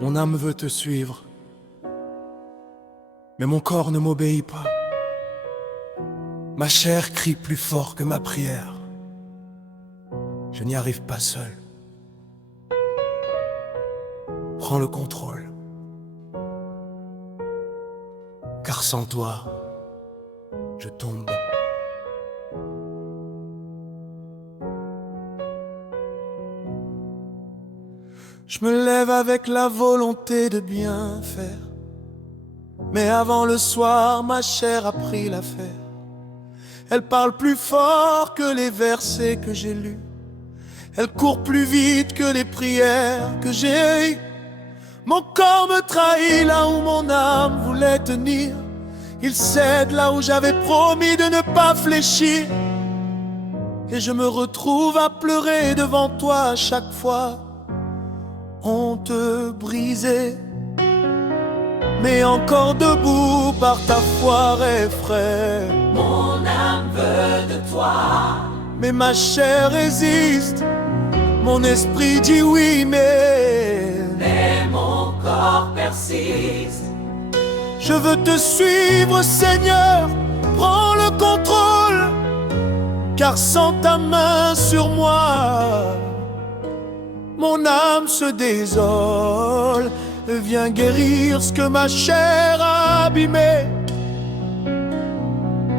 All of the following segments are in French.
Mon âme veut te suivre, mais mon corps ne m'obéit pas. Ma chair crie plus fort que ma prière. Je n'y arrive pas seul. Prends le contrôle, car sans toi, je tombe. Je me lève avec la volonté de bien faire, mais avant le soir, ma chair a pris l'affaire. Elle parle plus fort que les versets que j'ai lus. Elle court plus vite que les prières que j'ai eues. Mon corps me trahit là où mon âme voulait tenir. Il cède là où j'avais promis de ne pas fléchir. Et je me retrouve à pleurer devant toi à chaque fois. Honte brisée, mais encore debout par ta foi effraie. Mon âme veut de toi, mais ma chair résiste. Mon esprit dit oui, mais mon corps persiste. Je veux te suivre, Seigneur, prends le contrôle, car sans ta main sur moi, mon âme se désole. Viens guérir ce que ma chair a abîmé.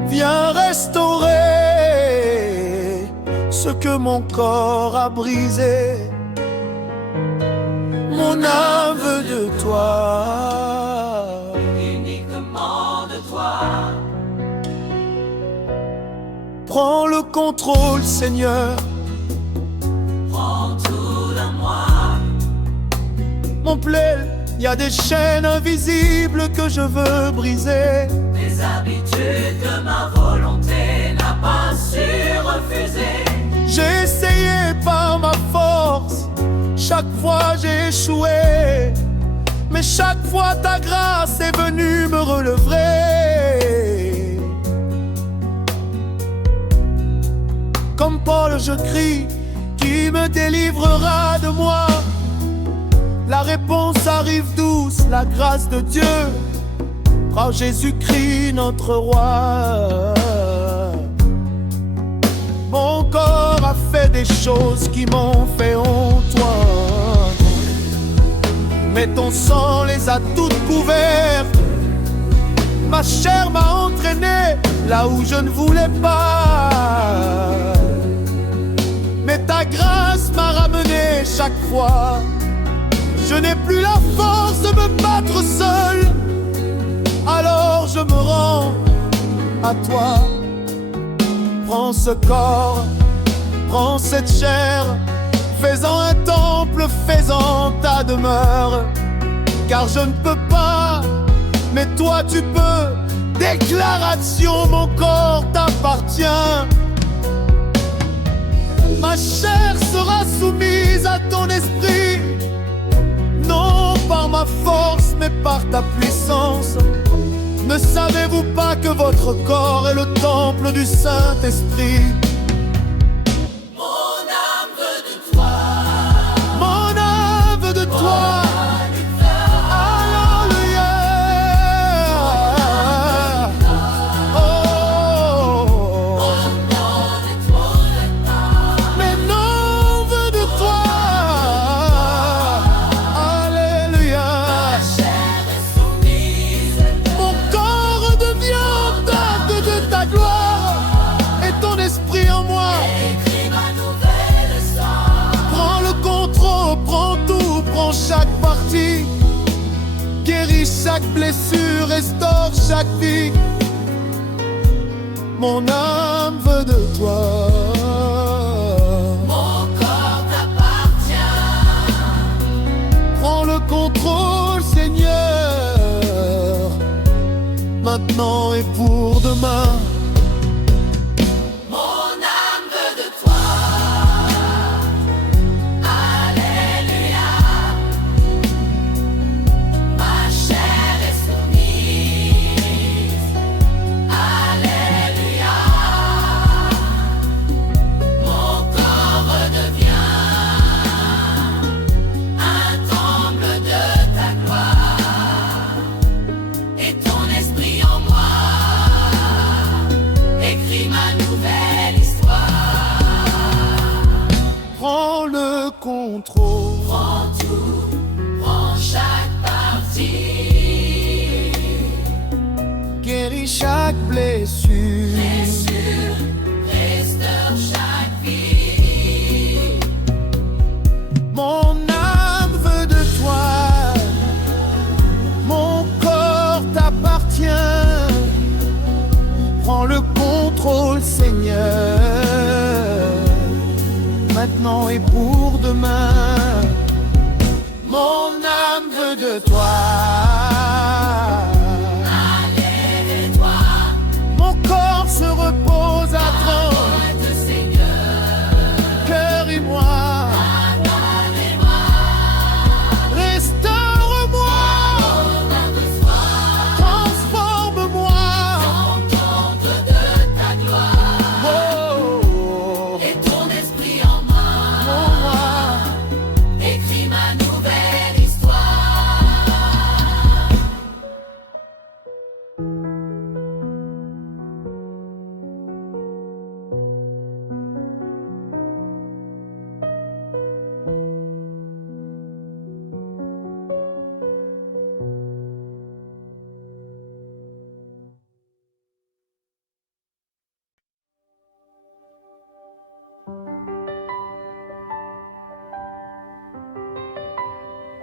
Viens restaurer ce que mon corps a brisé. Mon âme veut de toi, uniquement de toi. Prends le contrôle, Seigneur. Prends tout de moi. Mon plaît, y a des chaînes invisibles que je veux briser. Les habitudes de ma volonté n'a pas su refuser. J'ai essayé par ma force, chaque fois j'ai échoué, mais chaque fois ta grâce est venue me relever. Comme Paul je crie, qui me délivrera de moi? La réponse arrive douce, la grâce de Dieu, par Jésus-Christ notre roi. Mon corps a fait des choses qui m'ont fait honte, mais ton sang les a toutes couvertes. Ma chair m'a entraîné là où je ne voulais pas, mais ta grâce m'a ramené chaque fois. Je n'ai plus la force de me battre seul, alors je me rends à toi. Prends ce corps, prends cette chair, fais-en un temple, fais-en ta demeure. Car je ne peux pas, mais toi tu peux. Déclaration, mon corps t'appartient. Ma chair sera soumise à ton esprit, non par ma force, mais par ta puissance. Ne savez-vous pas que votre corps est le temple du Saint-Esprit? Mon âme veut de toi. Mon âme veut de toi. Alléluia. Oh. Mais non veut de toi. Alléluia. Mon corps devient temple de ta gloire, et ton esprit en moi. Prends le contrôle, prends tout, prends chaque partie. Guéris chaque blessure, restaure chaque vie. Mon âme veut de toi. Mon corps t'appartient. Prends le contrôle, Seigneur, maintenant et pour demain. Mon âme veut de toi. Alléluia. Ma chair est soumise. Alléluia. Mon corps redevient un temple de prends le contrôle. Prends tout, prends chaque partie. Guéris chaque blessure. Blessure, restaure chaque vie. Mon âme veut de toi, mon corps t'appartient. Prends le contrôle, Seigneur, maintenant et pour demain. Mon âme veut de toi. Allez-toi, Mon corps se repose à ton apporte, Seigneur. cœur et moi. Pardonne-moi, Restaure-moi, on a besoin. transforme-moi. Rends compte de ta gloire. Oh, Et ton esprit en moi. moi. Écris ma nouvelle histoire.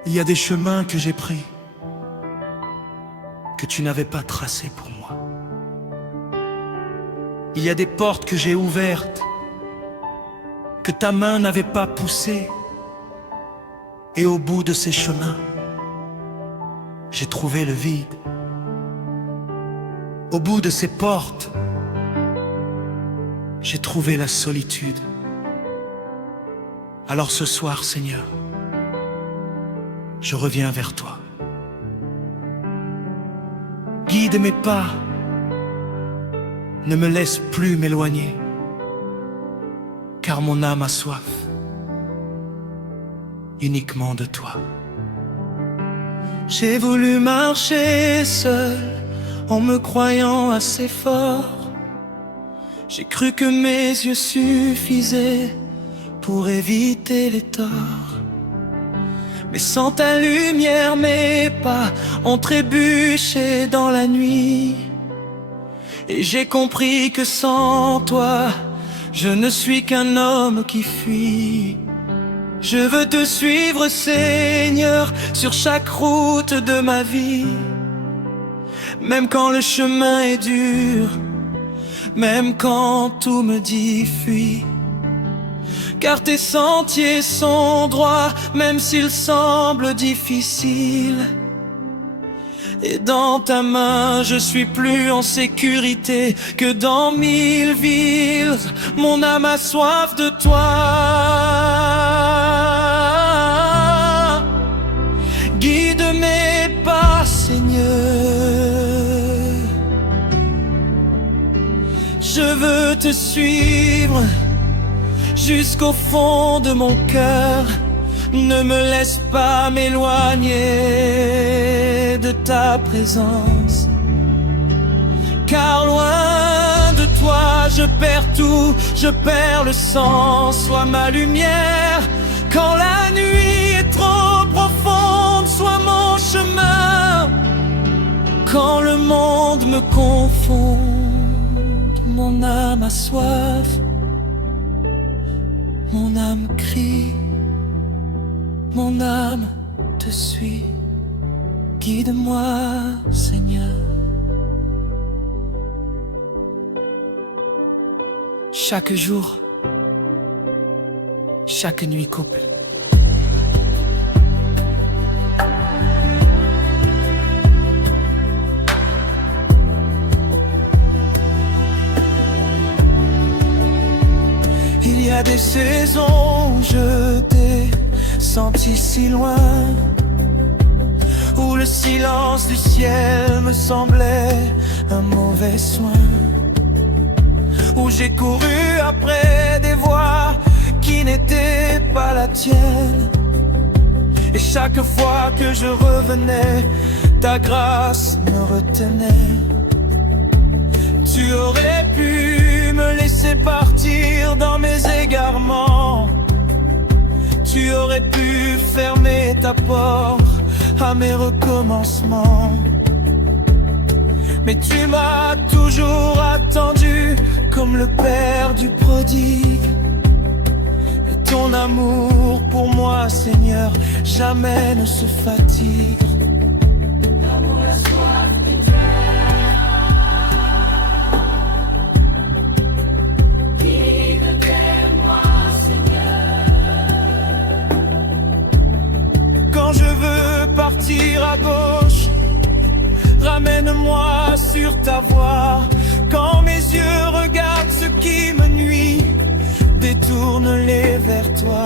Il y a des chemins que j'ai pris que tu n'avais pas tracés pour moi. Il y a des portes que j'ai ouvertes que ta main n'avait pas poussées. Et au bout de ces chemins, j'ai trouvé le vide. Au bout de ces portes, j'ai trouvé la solitude. Alors ce soir, Seigneur, je reviens vers toi. Guide mes pas, ne me laisse plus m'éloigner, car mon âme a soif uniquement de toi. J'ai voulu marcher seul en me croyant assez fort. J'ai cru que mes yeux suffisaient pour éviter les torts. Mais sans ta lumière, mes pas ont trébuché dans la nuit. Et j'ai compris que sans toi, je ne suis qu'un homme qui fuit. Je veux te suivre, Seigneur, sur chaque route de ma vie. Même quand le chemin est dur, même quand tout me dit fuis. Car tes sentiers sont droits, même s'ils semblent difficiles. Et dans ta main, je suis plus en sécurité que dans 1000 villes. Mon âme a soif de toi. Guide mes pas, Seigneur. Je veux te suivre jusqu'au fond de mon cœur. Ne me laisse pas m'éloigner de ta présence, car loin de toi je perds tout, je perds le sens. Sois ma lumière quand la nuit est trop profonde, sois mon chemin quand le monde me confond. Mon âme a soif, mon âme crie, mon âme te suit. Guide-moi, Seigneur. Chaque jour, chaque nuit couple. Il y a des saisons où je t'ai senti si loin, où le silence du ciel me semblait un mauvais soin, où j'ai couru après des voies qui n'étaient pas la tienne. Et chaque fois que je revenais, ta grâce me retenait. Tu aurais pu me laisser partir dans mes égarements, Tu aurais pu fermer ta porte à mes recommencements, mais tu m'as toujours attendu comme le père du prodigue. Et ton amour pour moi, Seigneur, jamais ne se fatigue. L'amour, la soif que tu guide moi, Seigneur. Quand je veux partir à gauche, ramène-moi sur ta voie. Quand mes yeux regardent ce qui me nuit, détourne-les vers toi.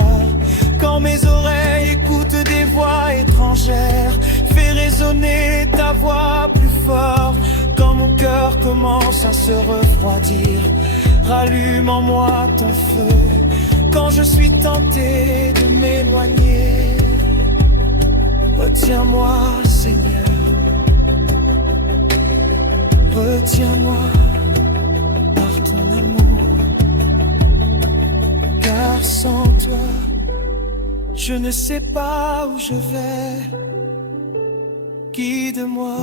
Quand mes oreilles écoutent des voix étrangères, fais résonner ta voix plus fort. Quand mon cœur commence à se refroidir, rallume en moi ton feu. Quand je suis tenté de m'éloigner, retiens-moi, Seigneur. Retiens-moi par ton amour, car sans toi, je ne sais pas où je vais. Guide-moi,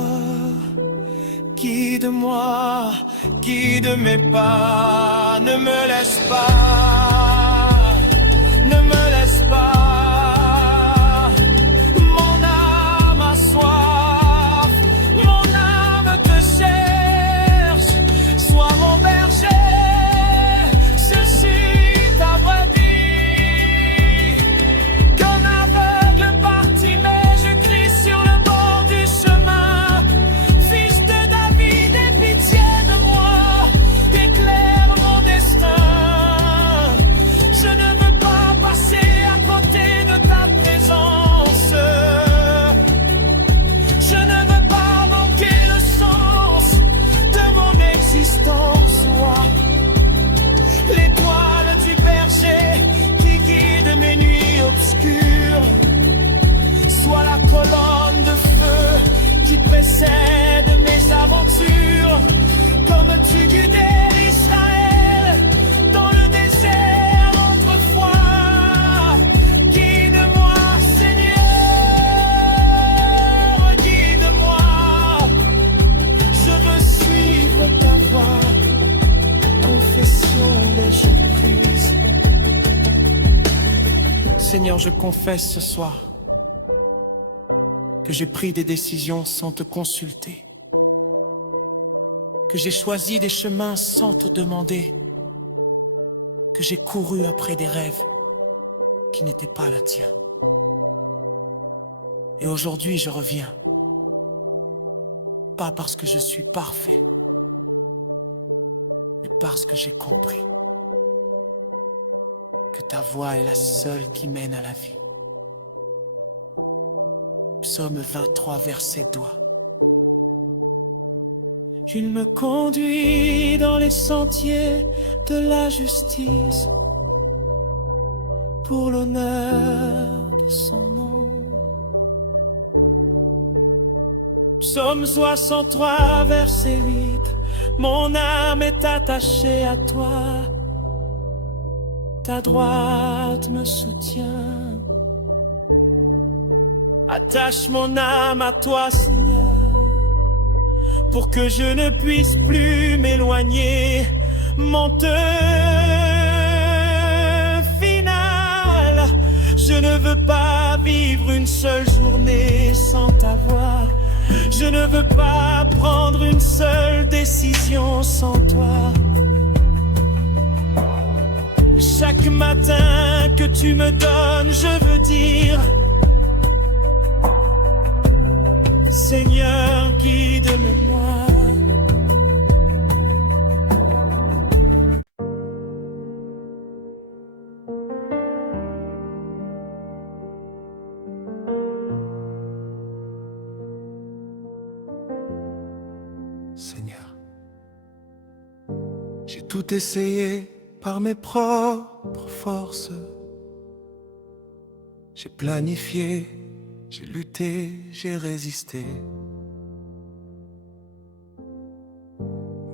guide-moi, guide mes pas, ne me laisse pas, ne me laisse pas. Mon âme a soif, mon âme te cherche, sois mon berger, je suis ta brebis. Comme aveugle Bartimée, je crie sur le bord du chemin. Fils de David, aie pitié de moi, éclaire mon destin. Je ne veux pas passer à côté de ta présence. Je ne veux pas manquer le sens de mon existence. Sois l'étoile du berger qui guide mes nuits obscures. Sois la colonne de feu qui précède mes aventures. Comme tu guidais Israël dans le désert autrefois. Guide-moi, Seigneur, guide-moi. Je veux suivre ta voie. Confession lâcher prise. Seigneur, je confesse ce soir que j'ai pris des décisions sans te consulter, que j'ai choisi des chemins sans te demander, que j'ai couru après des rêves qui n'étaient pas la tienne. Et aujourd'hui, je reviens, pas parce que je suis parfait, mais parce que j'ai compris que ta voix est la seule qui mène à la vie. Psaume 23, verset 2. Il me conduit dans les sentiers de la justice, pour l'honneur de son nom. Psaume 63, verset 8. Mon âme est attachée à toi, ta droite me soutient. Attache mon âme à toi, Seigneur, pour que je ne puisse plus m'éloigner. Monteux final, je ne veux pas vivre une seule journée sans t'avoir. Je ne veux pas prendre une seule décision sans toi. Chaque matin que tu me donnes, je veux dire: Seigneur, guide-moi. Seigneur, j'ai tout essayé par mes propres forces. J'ai planifié, j'ai lutté, j'ai résisté.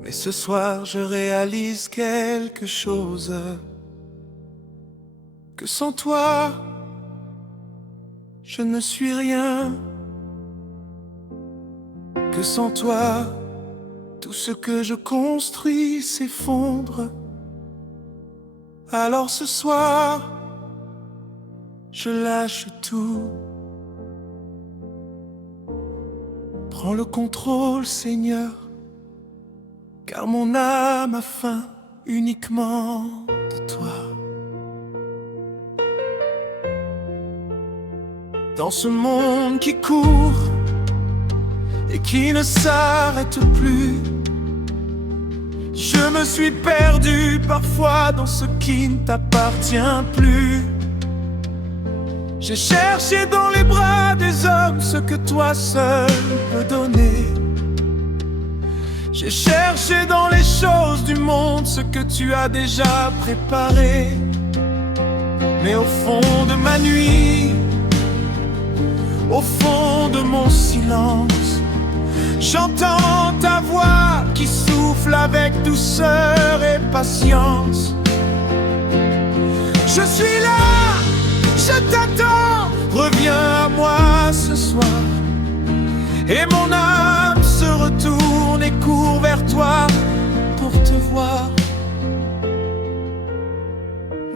Mais ce soir, je réalise quelque chose, que sans toi, Je ne suis rien, que sans toi, tout ce que je construis s'effondre. Alors ce soir, je lâche tout. Prends le contrôle, Seigneur, car mon âme a faim uniquement de toi. Dans ce monde qui court et qui ne s'arrête plus, je me suis perdu parfois dans ce qui ne t'appartient plus. J'ai cherché dans les bras des hommes ce que toi seul peux donner. J'ai cherché dans les choses du monde ce que tu as déjà préparé. Mais au fond de ma nuit, au fond de mon silence, j'entends ta voix qui souffle avec douceur et patience. Je suis là, je t'attends, reviens à moi ce soir. Et mon âme se retourne et court vers toi pour te voir.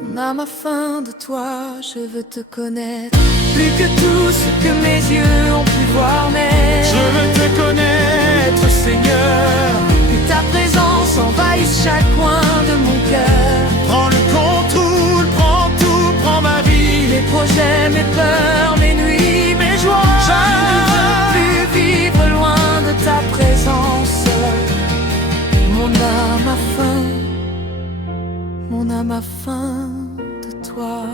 Mon âme a faim de toi, je veux te connaître. Plus que tout ce que mes yeux ont pu voir naître. Je veux te connaître, Seigneur. Que ta présence envahisse chaque coin de mon cœur. Prends le contrôle, prends tout, prends ma vie. Mes projets, mes peurs, mes nuits, mes joies. Je ne veux plus vivre loin de ta présence. Mon âme a faim, mon âme a faim de toi.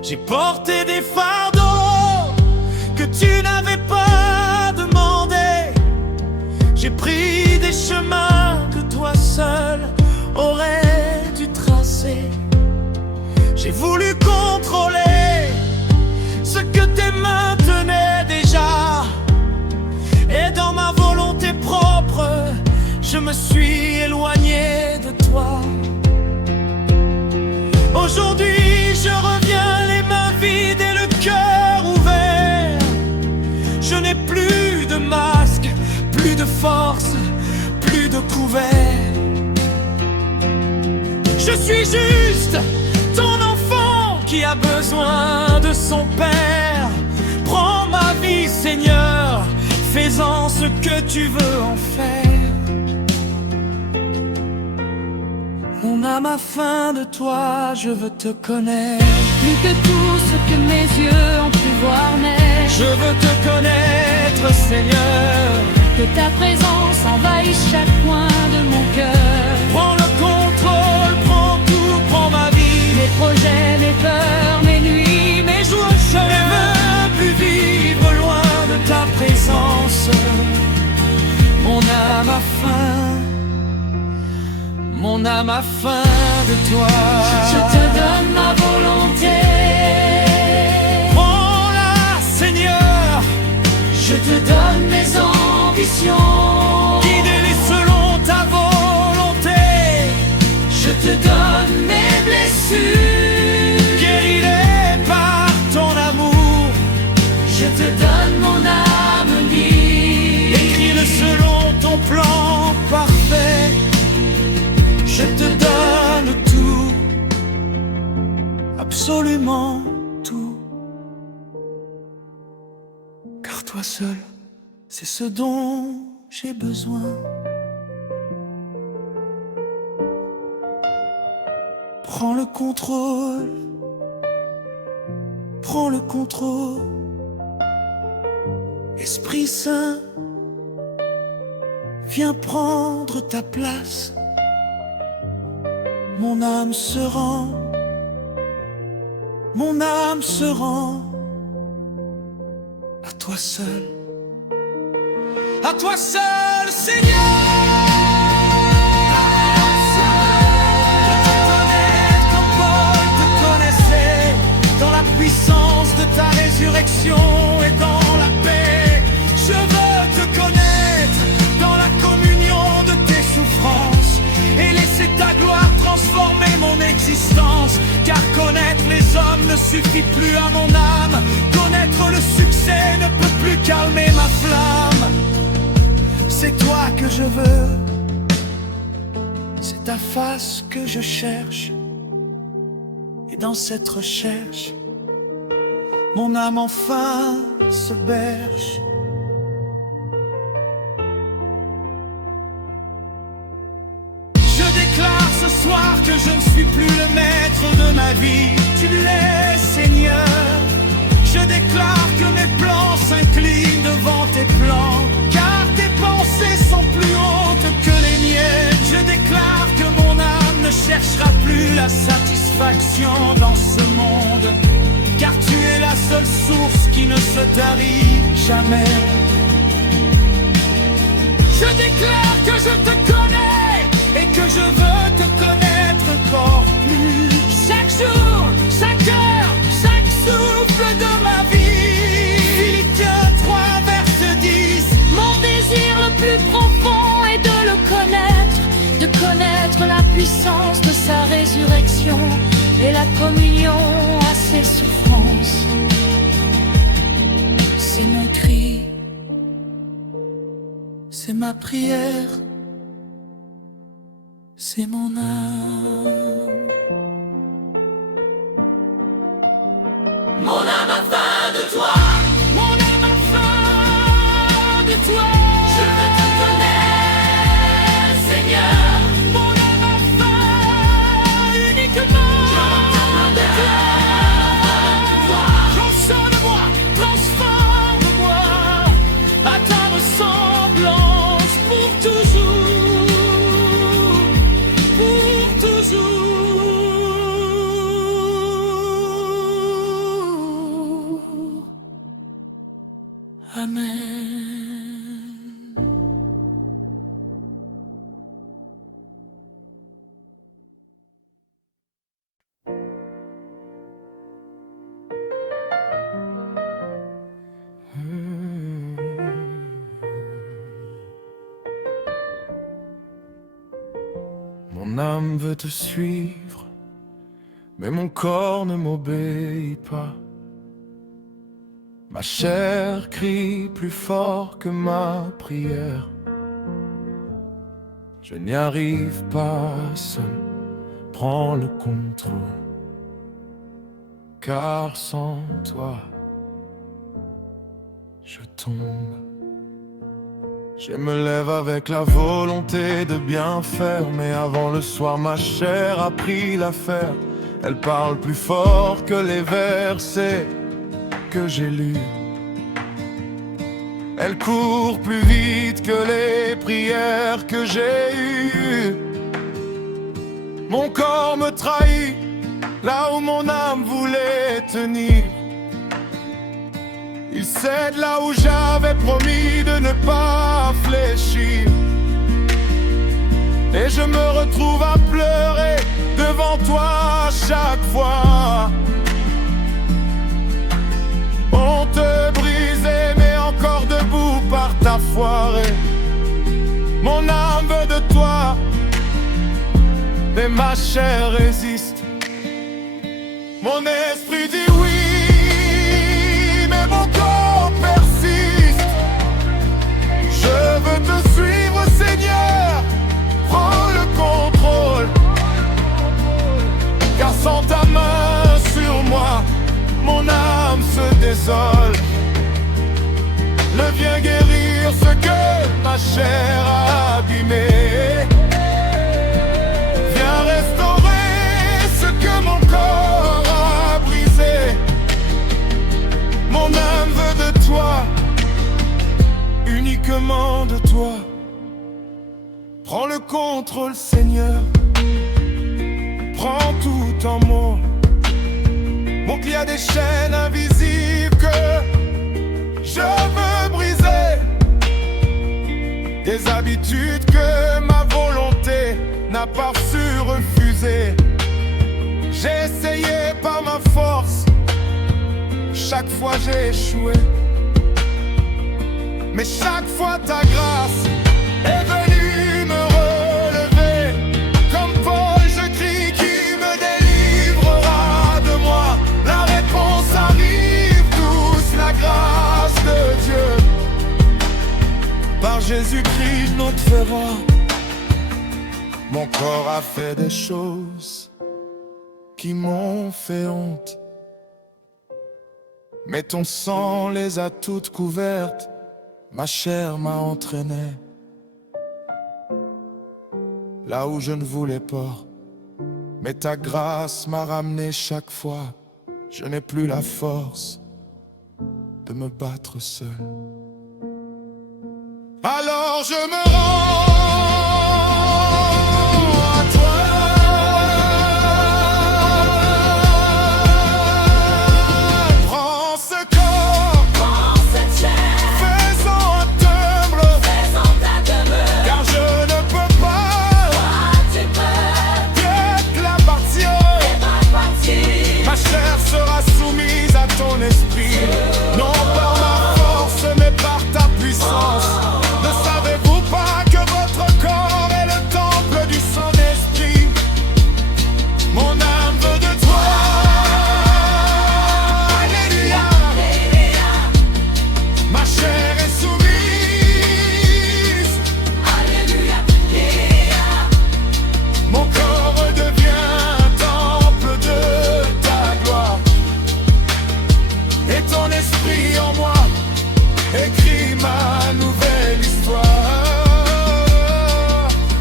J'ai porté des fardeaux que tu n'avais pas demandé. J'ai pris des chemins que toi seul aurais dû tracer. J'ai voulu contrôler ce que tes mains tenaient déjà. Et dans ma volonté propre, je me suis éloigné de toi. Aujourd'hui, je reviens les mains vides et le cœur ouvert. Je n'ai plus de masque, plus de force, plus de couvert. Je suis juste ton enfant qui a besoin de son père. Prends ma vie, Seigneur, fais-en ce que tu veux en faire. Mon âme a faim de toi, je veux te connaître. Plus que tout ce que mes yeux ont pu voir naître. Je veux te connaître, Seigneur. Que ta présence envahisse chaque coin de mon cœur. Prends le contrôle, prends tout, prends ma vie. Mes projets, mes peurs, mes nuits, mes jours. Je ne veux plus vivre loin de ta présence. Mon âme a faim. Mon âme a faim de toi. Je te donne ma volonté. Prends-la, Seigneur. Je te donne mes ambitions. Guide-les selon ta volonté. Je te donne mes blessures. Guéris-les par ton amour. Je te donne mon âme libre. Écris-le selon ton plan parfait. Je te donne tout, absolument tout. Car toi seul, c'est ce dont j'ai besoin. Prends le contrôle, prends le contrôle. Esprit Saint, viens prendre ta place. Mon âme se rend, mon âme se rend à toi seul, Seigneur. Je te connais comme Paul te connaissait, dans la puissance de ta résurrection et dans la paix. Je veux te connaître dans la communion de tes souffrances et laisser ta gloire transformer mon existence. car connaître les hommes ne suffit plus à mon âme. Connaître le succès ne peut plus calmer ma flamme. C'est toi que je veux, c'est ta face que je cherche. Et dans cette recherche, mon âme enfin se berce. Je déclare ce soir que je ne suis plus le maître de ma vie. Tu l'es, Seigneur. Je déclare que mes plans s'inclinent devant tes plans, car tes pensées sont plus hautes que les miennes. Je déclare que mon âme ne cherchera plus la satisfaction dans ce monde, car tu es la seule source qui ne se tarit jamais. Je déclare que je te connais et que je veux te connaître encore plus. Chaque jour, chaque heure, chaque souffle de ma vie. Philippiens 3, verset 10. Mon désir le plus profond est de le connaître, de connaître la puissance de sa résurrection et la communion à ses souffrances. C'est mon cri, c'est ma prière, c'est mon âme. Mon âme a faim de toi. Mon âme a faim de toi. Je veux te connaître, Seigneur. Mon âme a faim uniquement de toi. Transforme-moi, transforme-moi à ta ressemblance pour toujours, pour toujours. Amen. Mon âme veut te suivre, mais mon corps ne m'obéit pas. Ma chair crie plus fort que ma prière. Je n'y arrive pas seul, prends le contrôle, car sans toi, je tombe. Je me lève avec la volonté de bien faire, mais avant le soir ma chair a pris l'affaire. Elle parle plus fort que les versets que j'ai lus. Elle court plus vite que les prières que j'ai eues. Mon corps me trahit là où mon âme voulait tenir. Il cède là où j'avais promis de ne pas fléchir. Et je me retrouve à pleurer devant toi chaque fois. On te brisait mais encore debout par ta foi. Mon âme veut de toi, mais ma chair résiste. Mon esprit dit oui, mais mon corps persiste. Je veux te suivre, Seigneur, prends le contrôle, car sans ta main sur moi, mon âme se désole. Ne viens guérir ce que ma chair a abîmé. Viens restaurer ce que mon corps a brisé. Mon âme veut de toi, uniquement de toi. Prends le contrôle, Seigneur, prends tout en moi. Mon qu'il y a des chaînes invisibles que je veux briser, des habitudes que ma volonté n'a pas su refuser. J'ai essayé par ma force, chaque fois j'ai échoué, mais chaque fois ta grâce est venue me relever. Comme Paul je crie, qui me délivrera? Jésus-Christ notre fervent. Mon corps a fait des choses qui m'ont fait honte, mais ton sang les a toutes couvertes. Ma chair m'a entraîné là où je ne voulais pas, mais ta grâce m'a ramené chaque fois. Je n'ai plus la force de me battre seul. Alors je me rends à toi. Prends ce corps, Prends cette chair, fais-en un timbre, fais-en ta demeure. car je ne peux pas Toi, tu peux te l'appartient. m'appartenir. Ma chair sera soumise à ton esprit, non par ma force mais par ta puissance. Ne savez-vous pas que votre corps est le temple du Saint-Esprit? Mon âme veut de toi. Alléluia. Ma chair est soumise. Alléluia. Mon corps redevient un temple de ta gloire. Et ton esprit en moi écrit ma nouvelle histoire.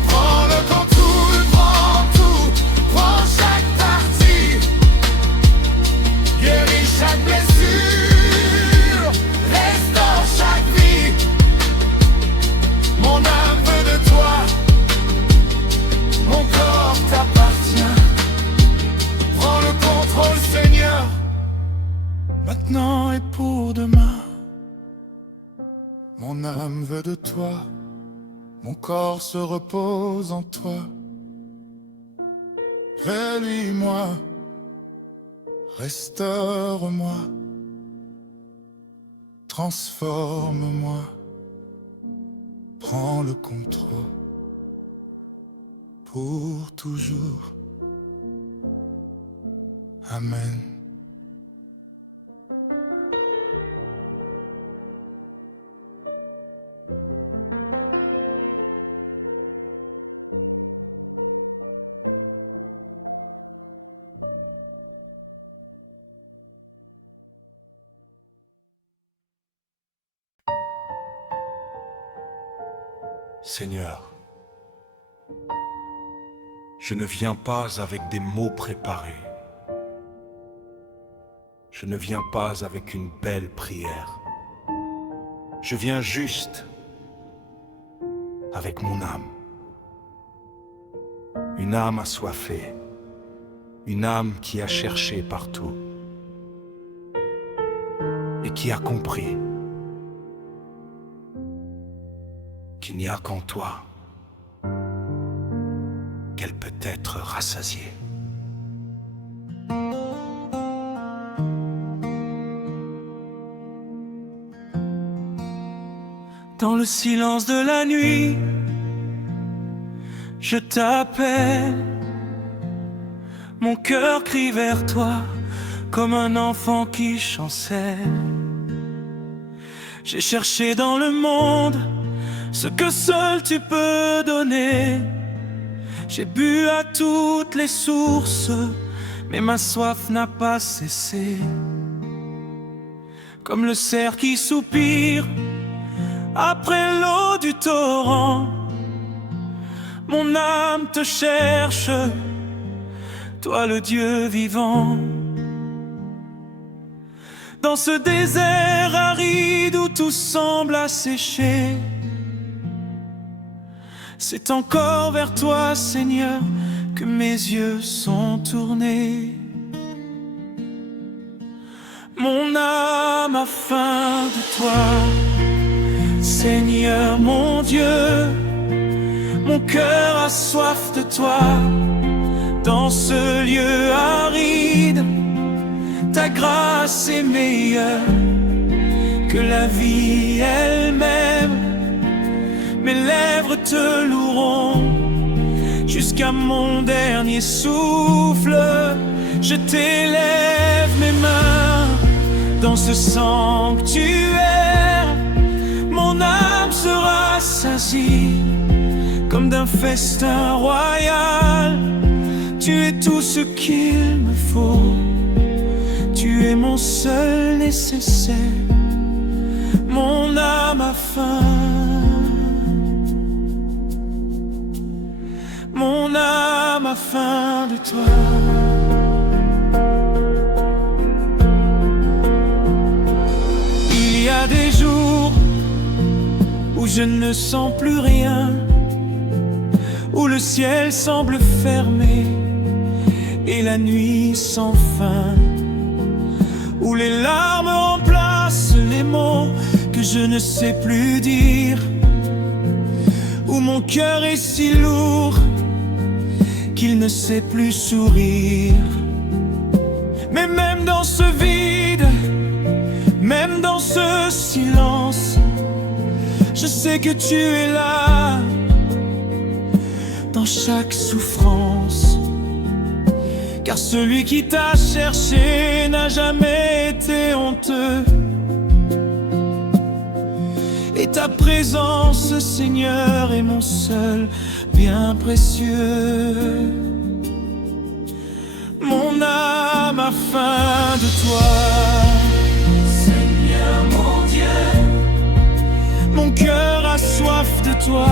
Prends le contrôle, prends tout, prends chaque partie. Guéris chaque blessure, restaure chaque vie. Mon âme veut de toi, mon corps t'appartient. Prends le contrôle, Seigneur, maintenant et pour demain. Mon âme veut de toi, mon corps se repose en toi. Réduis-moi, restaure-moi, transforme-moi, prends le contrôle pour toujours. Amen. Seigneur, je ne viens pas avec des mots préparés. Je ne viens pas avec une belle prière. Je viens juste avec mon âme. Une âme assoiffée, une âme qui a cherché partout et qui a compris qu'il n'y a qu'en toi qu'elle peut être rassasiée. Dans le silence de la nuit, je t'appelle. Mon cœur crie vers toi comme un enfant qui chancelle. J'ai cherché dans le monde ce que seul tu peux donner. J'ai bu à toutes les sources, mais ma soif n'a pas cessé. Comme le cerf qui soupire après l'eau du torrent, mon âme te cherche, toi le Dieu vivant. Dans ce désert aride où tout semble assécher, c'est encore vers toi, Seigneur, que mes yeux sont tournés. Mon âme a faim de toi, Seigneur mon Dieu. Mon cœur a soif de toi. Dans ce lieu aride, ta grâce est meilleure que la vie elle-même. Mes lèvres te loueront jusqu'à mon dernier souffle. Je t'élève mes mains dans ce sanctuaire. Mon âme sera sainte rassasies comme d'un festin royal. Tu es tout ce qu'il me faut, tu es mon seul nécessaire, mon âme a faim, mon âme a faim de toi. Il y a des jours où je ne sens plus rien, où le ciel semble fermé et la nuit sans fin, où les larmes remplacent les mots que je ne sais plus dire, où mon cœur est si lourd qu'il ne sait plus sourire. Mais même dans ce vide, même dans ce silence, je sais que tu es là, dans chaque souffrance. Car celui qui t'a cherché n'a jamais été honteux, et ta présence, Seigneur, est mon seul bien précieux. Mon âme a faim de toi, Seigneur mon Dieu. mon cœur a soif de toi.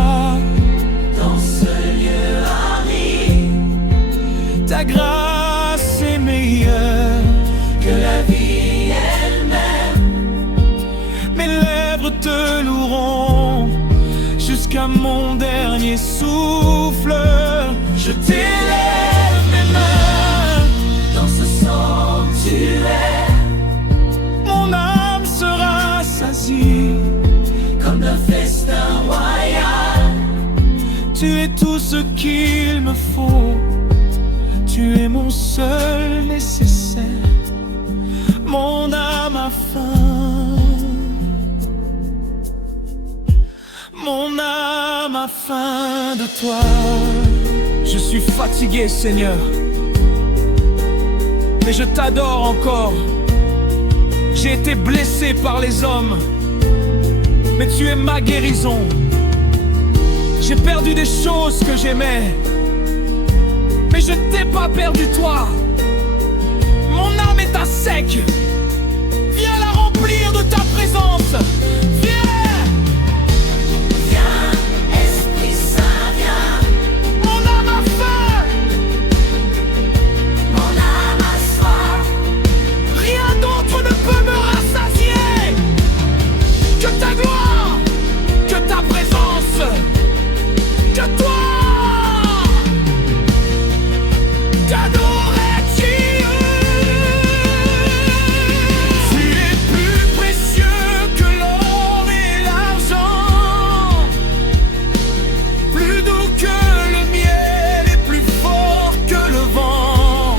Dans ce lieu aride, Ta grâce est meilleure que la vie elle-même. Mes lèvres te loueront jusqu'à mon dernier souffle. Je t'élève mes mains Dans ce sanctuaire, mon âme sera sasie. comme d'un festin royal. Tu es tout ce qu'il me faut, tu es mon seul nécessaire, mon âme a faim, mon âme a faim de toi. Je suis fatigué, Seigneur, mais je t'adore encore. J'ai été blessé par les hommes, mais tu es ma guérison. J'ai perdu des choses que j'aimais, mais je ne t'ai pas perdu toi. Mon âme est à sec, viens la remplir de ta présence. Viens, Viens, Esprit Saint, viens. mon âme a faim, Mon âme a soif. rien d'autre ne peut me rassasier que ta gloire, que ta présence, que toi. T'adorais-tu? Tu es plus précieux que l'or et l'argent, plus doux que le miel et plus fort que le vent.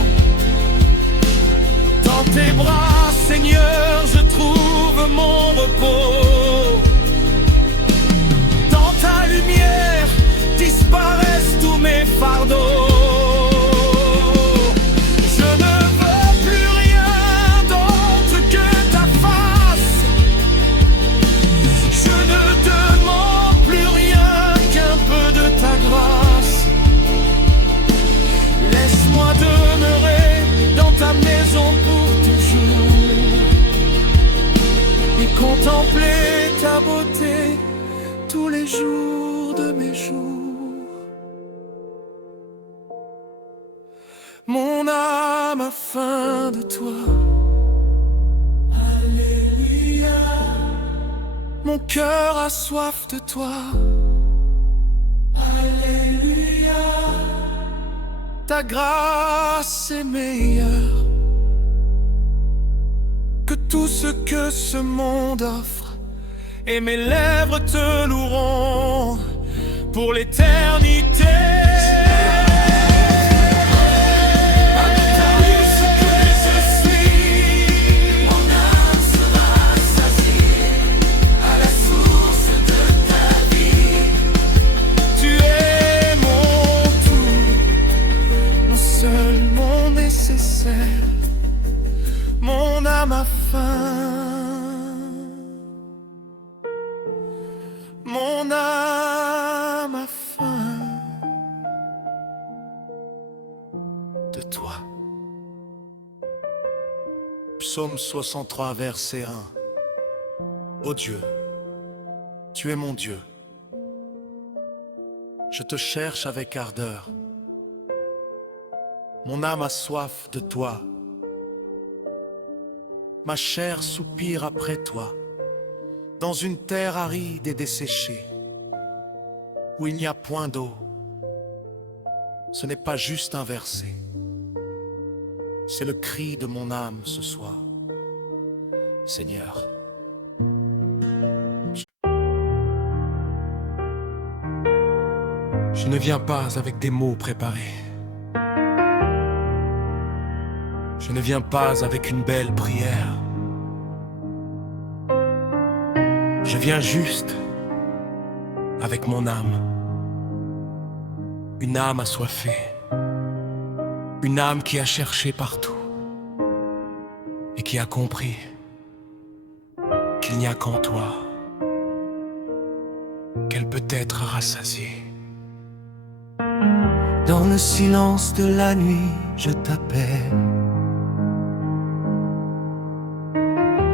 Dans tes bras, Seigneur, je trouve mon repos. Dans ta lumière disparaissent tous mes fardeaux. Je ne veux plus rien d'autre que ta face. Je ne demande plus rien qu'un peu de ta grâce. Laisse-moi demeurer dans ta maison pour toujours et contempler ta beauté tous les jours de mes jours. Mon âme a faim de toi. Alléluia. Mon cœur a soif de toi. Alléluia. Ta grâce est meilleure que tout ce que ce monde offre, et mes lèvres te loueront pour l'éternité. Mon âme sera rassasiée à la source de ta vie. Tu es mon tout, mon seul, mon nécessaire, mon âme a faim, mon âme Psaume 63, verset 1. Ô Dieu, tu es mon Dieu. Je te cherche avec ardeur. Mon âme a soif de toi. Ma chair soupire après toi, dans une terre aride et desséchée, où il n'y a point d'eau. Ce n'est pas juste un verset, c'est le cri de mon âme ce soir. Seigneur, je ne viens pas avec des mots préparés. Je ne viens pas avec une belle prière. Je viens juste avec mon âme. Une âme assoiffée. Une âme qui a cherché partout et qui a compris qu'il n'y a qu'en toi qu'elle peut être rassasiée. Dans le silence de la nuit, je t'appelle.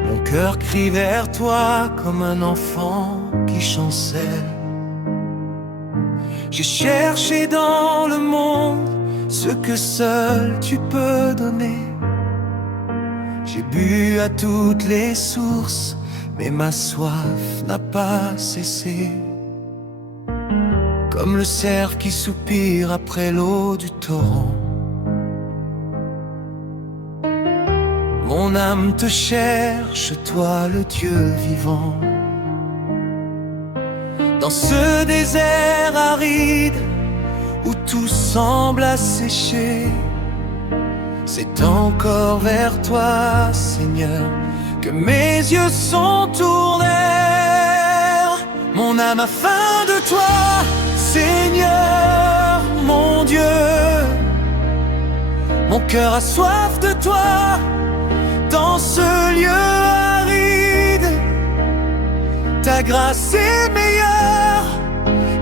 Mon cœur crie vers toi comme un enfant qui chancelle. J'ai cherché dans le monde ce que seul tu peux donner. J'ai bu à toutes les sources, mais ma soif n'a pas cessé. Comme le cerf qui soupire après l'eau du torrent, mon âme te cherche, toi le Dieu vivant. Dans ce désert aride où tout semble asséché, c'est encore vers toi, Seigneur, que mes yeux sont tournés. Mon âme a faim de toi, Seigneur, mon Dieu. Mon cœur a soif de toi dans ce lieu aride. Ta grâce est meilleure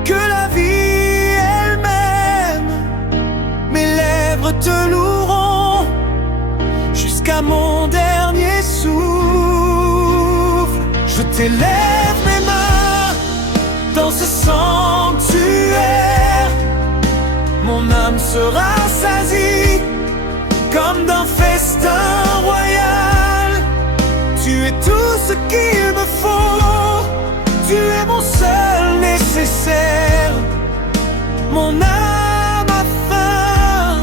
que la vie elle-même. Mes lèvres te loueront jusqu'à mon dernier souffle. Je t'élève mes mains dans ce sanctuaire. Mon âme sera rassasie comme d'un festin royal. Tu es tout ce qu'il me faut. Tu es mon seul nécessaire. Mon âme a faim.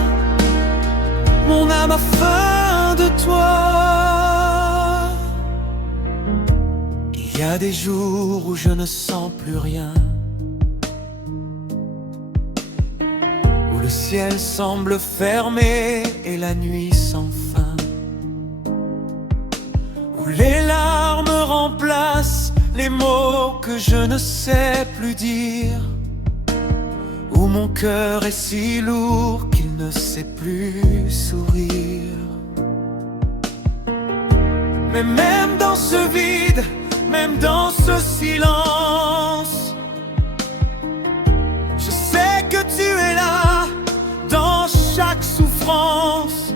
Mon âme a faim de toi. Il y a des jours où je ne sens plus rien, où le ciel semble fermé et la nuit sans fin, où les larmes remplacent les mots que je ne sais plus dire, où mon cœur est si lourd qu'il ne sait plus sourire. Mais même dans ce vide, même dans ce silence, je sais que tu es là dans chaque souffrance.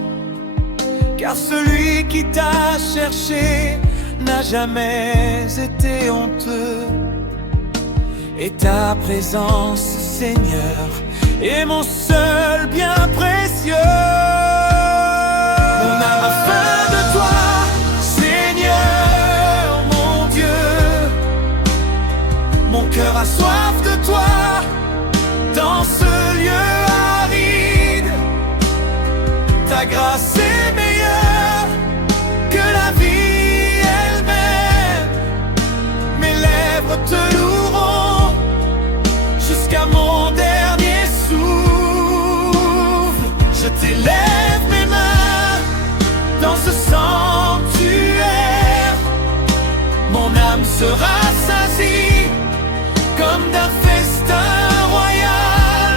Car celui qui t'a cherché n'a jamais été honteux. Et ta présence, Seigneur, est mon seul bien précieux. Mon âme a faim de toi, Seigneur, mon Dieu. Mon cœur a soif de toi dans ce lieu aride. Ta grâce est meilleure que la vie elle-même. Mes lèvres te loueront jusqu'à mon dernier souffle. Je t'élève mes mains dans ce sanctuaire. Mon âme sera rassasie comme d'un festin royal.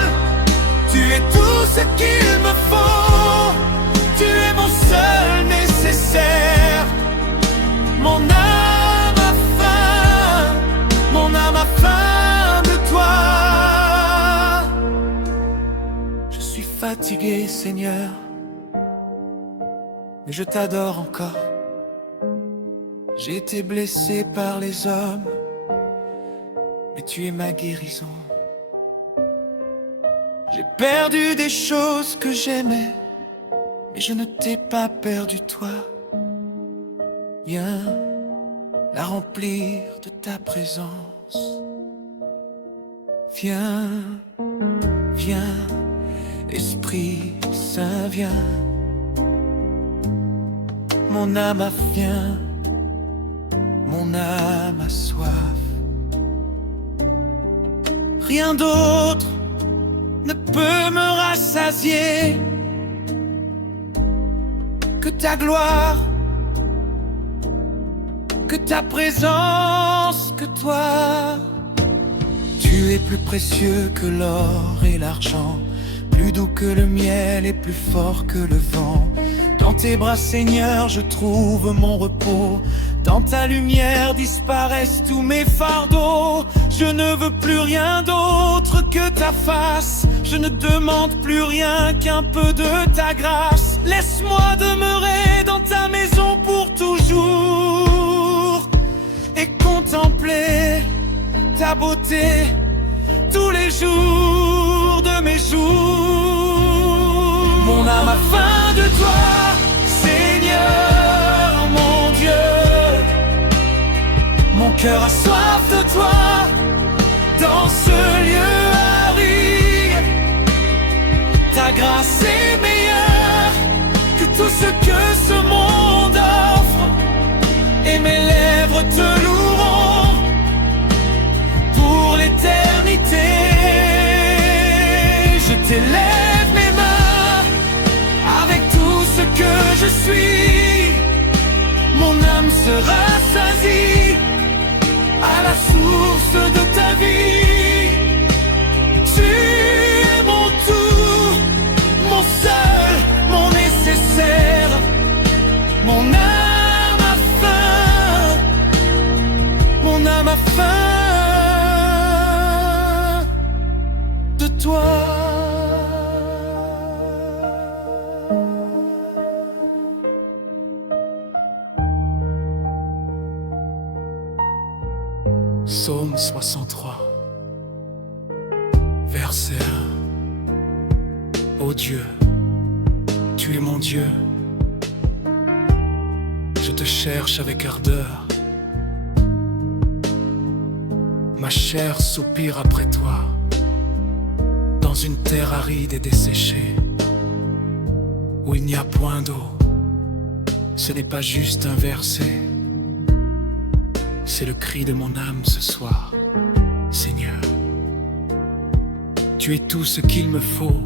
Tu es tout ce qu'il me faut. Tu es mon seul nécessaire. Mon âme a faim. Mon âme a faim de toi. Je suis fatigué, Seigneur, mais je t'adore encore. J'ai été blessé par les hommes, mais tu es ma guérison. J'ai perdu des choses que j'aimais, mais je ne t'ai pas perdu toi. Viens la remplir de ta présence. Viens, viens, Esprit Saint, viens. Mon âme a faim, mon âme a soif. Rien d'autre ne peut me rassasier que ta gloire, que ta présence, que toi. Tu es plus précieux que l'or et l'argent, plus doux que le miel et plus fort que le vent. Dans tes bras, Seigneur, je trouve mon repos. Dans ta lumière disparaissent tous mes fardeaux. Je ne veux plus rien d'autre que ta face. Je ne demande plus rien qu'un peu de ta grâce. Laisse-moi demeurer dans ta maison pour toujours et contempler ta beauté tous les jours de mes jours. Mon âme a faim de toi, Seigneur mon Dieu. Mon cœur a soif de toi dans ce lieu aride. Ta grâce est meilleure que tout ce que ce monde offre, et mes lèvres te loueront pour l'éternité. Je t'élève mes mains avec tout ce que je suis. Mon âme se rassasie à la source de ta vie. Tu es mon tout, mon seul, mon nécessaire. Mon âme a faim, mon âme a faim de toi. Psaume 63, verset 1. Ô Dieu, tu es mon Dieu. Je te cherche avec ardeur. Ma chair soupire après toi, dans une terre aride et desséchée, où il n'y a point d'eau. Ce n'est pas juste un verset, c'est le cri de mon âme ce soir. Seigneur, tu es tout ce qu'il me faut,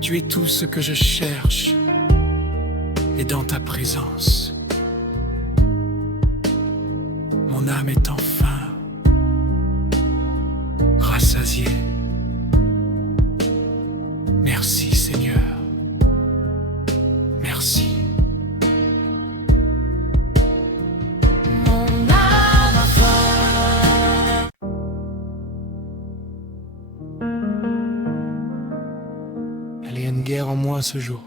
tu es tout ce que je cherche, et dans ta présence, mon âme est enfin rassasiée. Merci Seigneur, merci. Il y a une guerre en moi ce jour,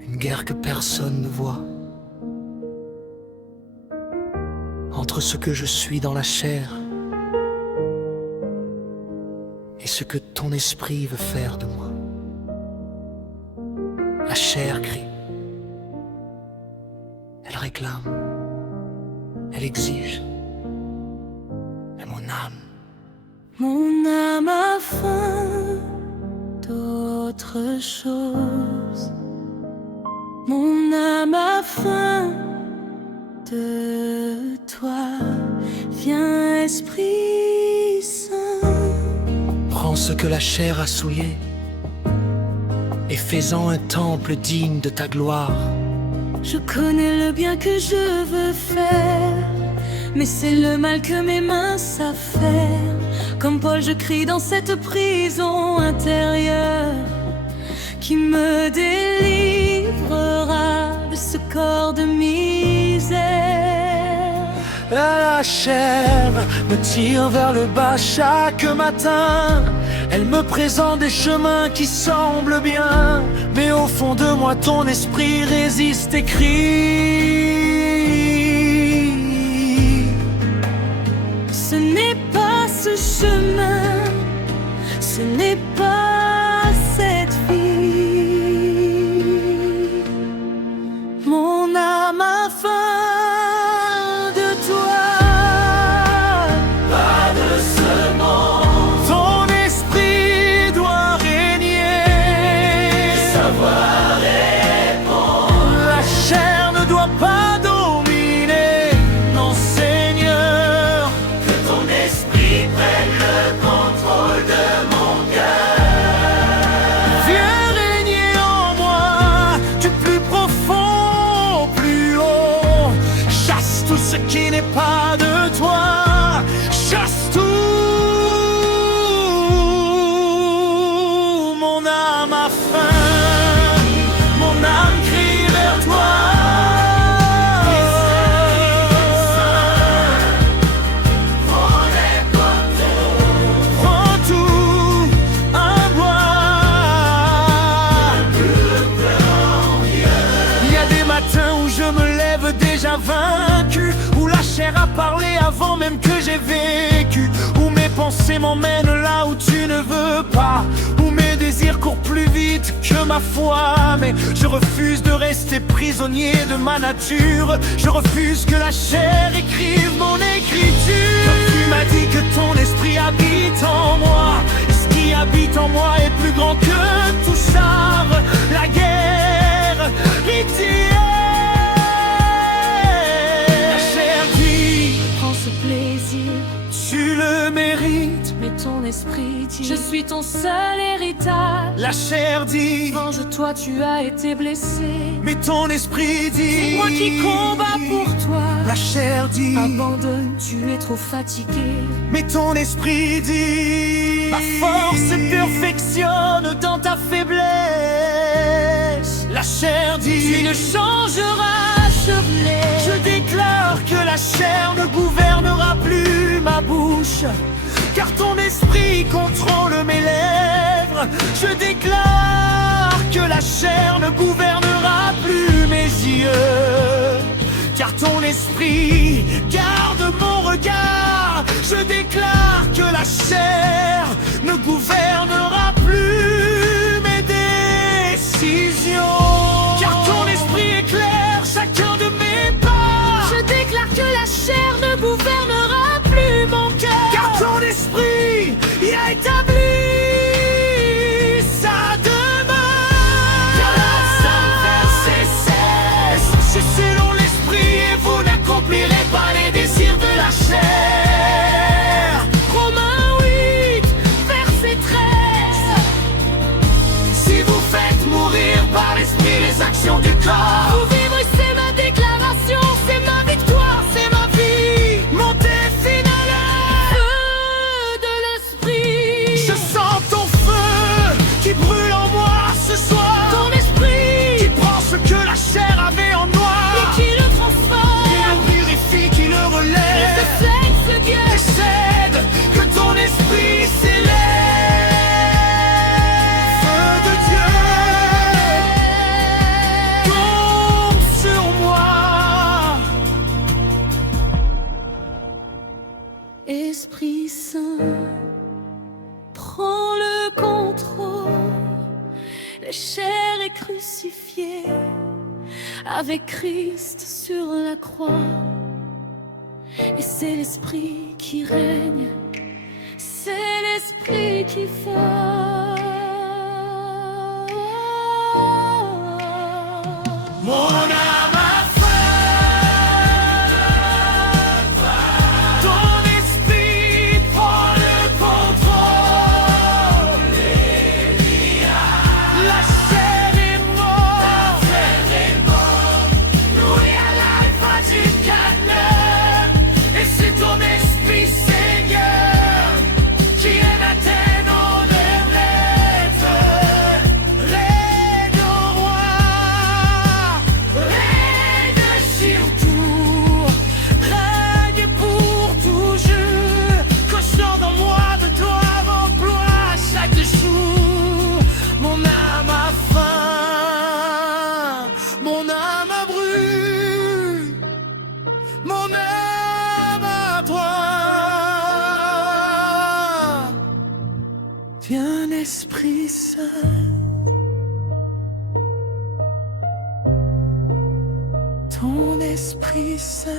une guerre que personne ne voit, entre ce que je suis dans la chair et ce que ton esprit veut faire de moi. La chair crie, elle réclame, elle exige, mais mon âme a faim d'autre chose. Mon âme a faim de toi. Viens Esprit Saint. Prends ce que la chair a souillé et fais-en un temple digne de ta gloire. Je connais le bien que je veux faire, mais c'est le mal que mes mains savent faire. Comme Paul, je crie dans cette prison intérieure. Qui me délivrera de ce corps de misère? La chair me tire vers le bas chaque matin, Elle me présente des chemins qui semblent bien, mais au fond de moi ton esprit résiste et crie. Ce n'est pas ce chemin, ce n'est pas cette fille. Mon âme a faim de toi. Pas de ce monde, Ton esprit doit régner. savoir répondre. La chair ne doit pas dominer. Non Seigneur, Que ton esprit prenne le contrôle de mon cœur. viens régner en moi, du plus profond au plus haut. Chasse tout ce qui n'est pas de toi. Chasse tout. Mon âme a faim, mon âme crie vers toi. Prends tout à boire. Il y a des matins où je me lève déjà vaincu, où la chair a parlé avant même que j'ai vécu, où mes pensées m'emmènent là où tu ne veux pas, où mes désirs courent plus vite que ma foi. Mais je refuse de rester prisonnier de ma nature. Je refuse que la chair écrive mon écriture. Tu m'as dit que ton esprit habite en moi, et ce qui habite en moi est plus grand que tout ça. La guerre la chair dit, Prends ce plaisir, tu le mérites. mais ton esprit dit, je suis ton seul héritage. La chair dit, Venge-toi, tu as été blessé. mais ton esprit dit, Moi qui combats pour toi. La chair dit, Abandonne, tu es trop fatigué. mais ton esprit dit, ma force se perfectionne dans ta faiblesse. La chair dit, Tu ne changeras jamais. je déclare que la chair ne gouvernera plus ma bouche, car ton esprit contrôle mes lèvres. Je déclare que la chair ne gouvernera plus mes yeux, car ton esprit garde mon regard. Je déclare que la chair ne gouvernera plus mes décisions, car ton esprit éclaire chacun de mes pas. Je déclare que la chair ne gouvernera plus mon cœur. Car ton esprit y a établi sa demeure. Galates 5, verset 16. C'est selon l'esprit et vous n'accomplirez pas les désirs de la chair. Romains 8, verset 13. Si vous faites mourir par l'esprit les actions du corps, Pour vivre, c'est ma déclaration, c'est ma victoire, c'est ma vie. montez finalement. Feu de l'esprit. Je sens ton feu qui brûle en moi ce soir, Ton esprit qui prend ce que la chair avait en moi, et qui le qui le transforme. purifie, qui le Et relève. ce sexe, Dieu. Décède, que ton esprit s'élève. Feu de Dieu, tombe sur moi. Esprit Saint, prends le contrôle. La chair est crucifiée avec Christ sur la croix. Et c'est l'esprit qui règne, c'est l'esprit qui fait. Mon âme a faim. Ton esprit prend le contrôle. La chair est morte. Nous et à l'alpha du calme. Et c'est ton esprit, Seigneur, qui est maintenant de maître. Règne au roi, Esprit Saint, ton Esprit Saint,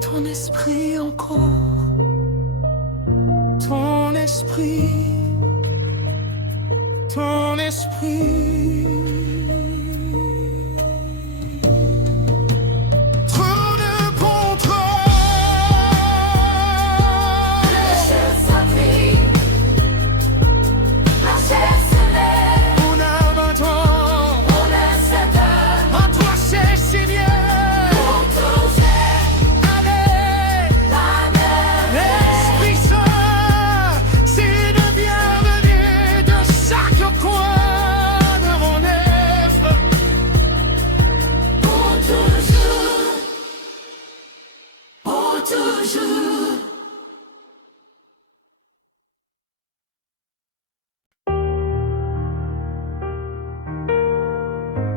ton esprit encore, ton esprit, ton esprit.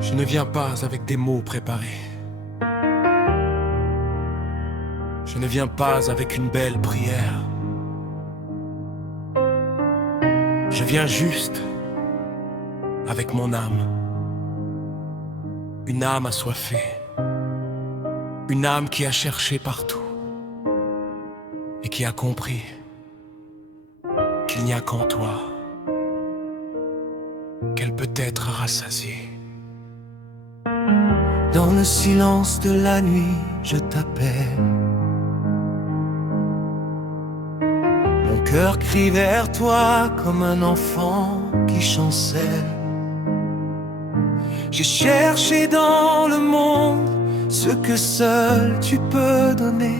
Je ne viens pas avec des mots préparés. Je ne viens pas avec une belle prière. Je viens juste avec mon âme. Une âme assoiffée. Une âme qui a cherché partout et qui a compris qu'il n'y a qu'en toi qu'elle peut être rassasiée. Dans le silence de la nuit, je t'appelle. Mon cœur crie vers toi comme un enfant qui chancelle. J'ai cherché dans le monde ce que seul tu peux donner.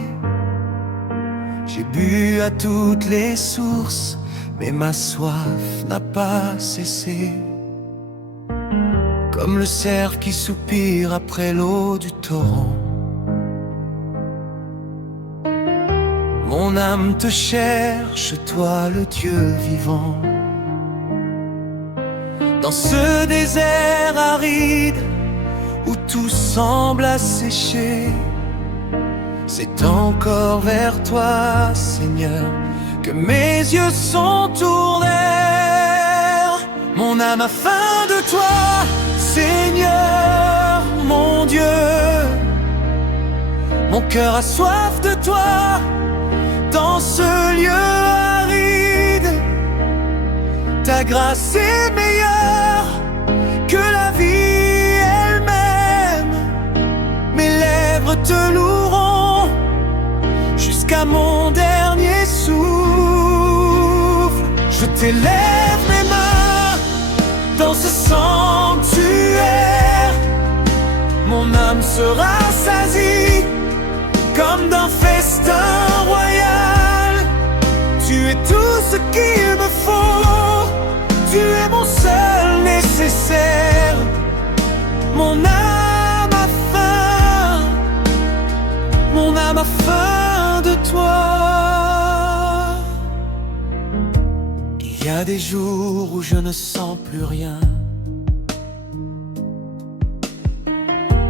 J'ai bu à toutes les sources, mais ma soif n'a pas cessé. Comme le cerf qui soupire après l'eau du torrent, mon âme te cherche, toi le Dieu vivant. Dans ce désert aride où tout semble asséché, c'est encore vers toi, Seigneur, que mes yeux sont tournés. Mon âme a faim de toi, Seigneur, mon Dieu. Mon cœur a soif de toi dans ce lieu aride. Ta grâce est meilleure que la vie elle-même. Mes lèvres te loueront jusqu'à mon dernier souffle. Je t'élève mes mains dans ce sanctuaire. Mon âme sera rassasie comme d'un festin royal. Tu es tout ce qu'il me faut. Tu es mon seul nécessaire. Mon âme a faim. Mon âme a faim de toi. Il y a des jours où je ne sens plus rien,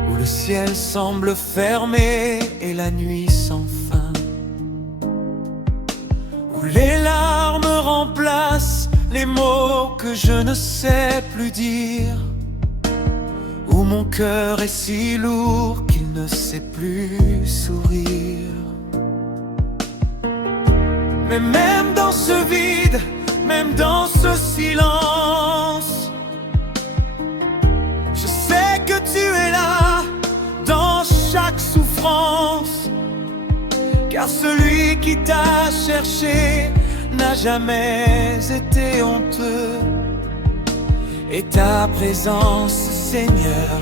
où le ciel semble fermé et la nuit sans fin, où les larmes remplacent les mots que je ne sais plus dire, où mon cœur est si lourd qu'il ne sait plus sourire. Mais même dans ce vide, même dans ce silence, je sais que tu es là dans chaque souffrance. Car celui qui t'a cherché n'a jamais été honteux. Et ta présence, Seigneur,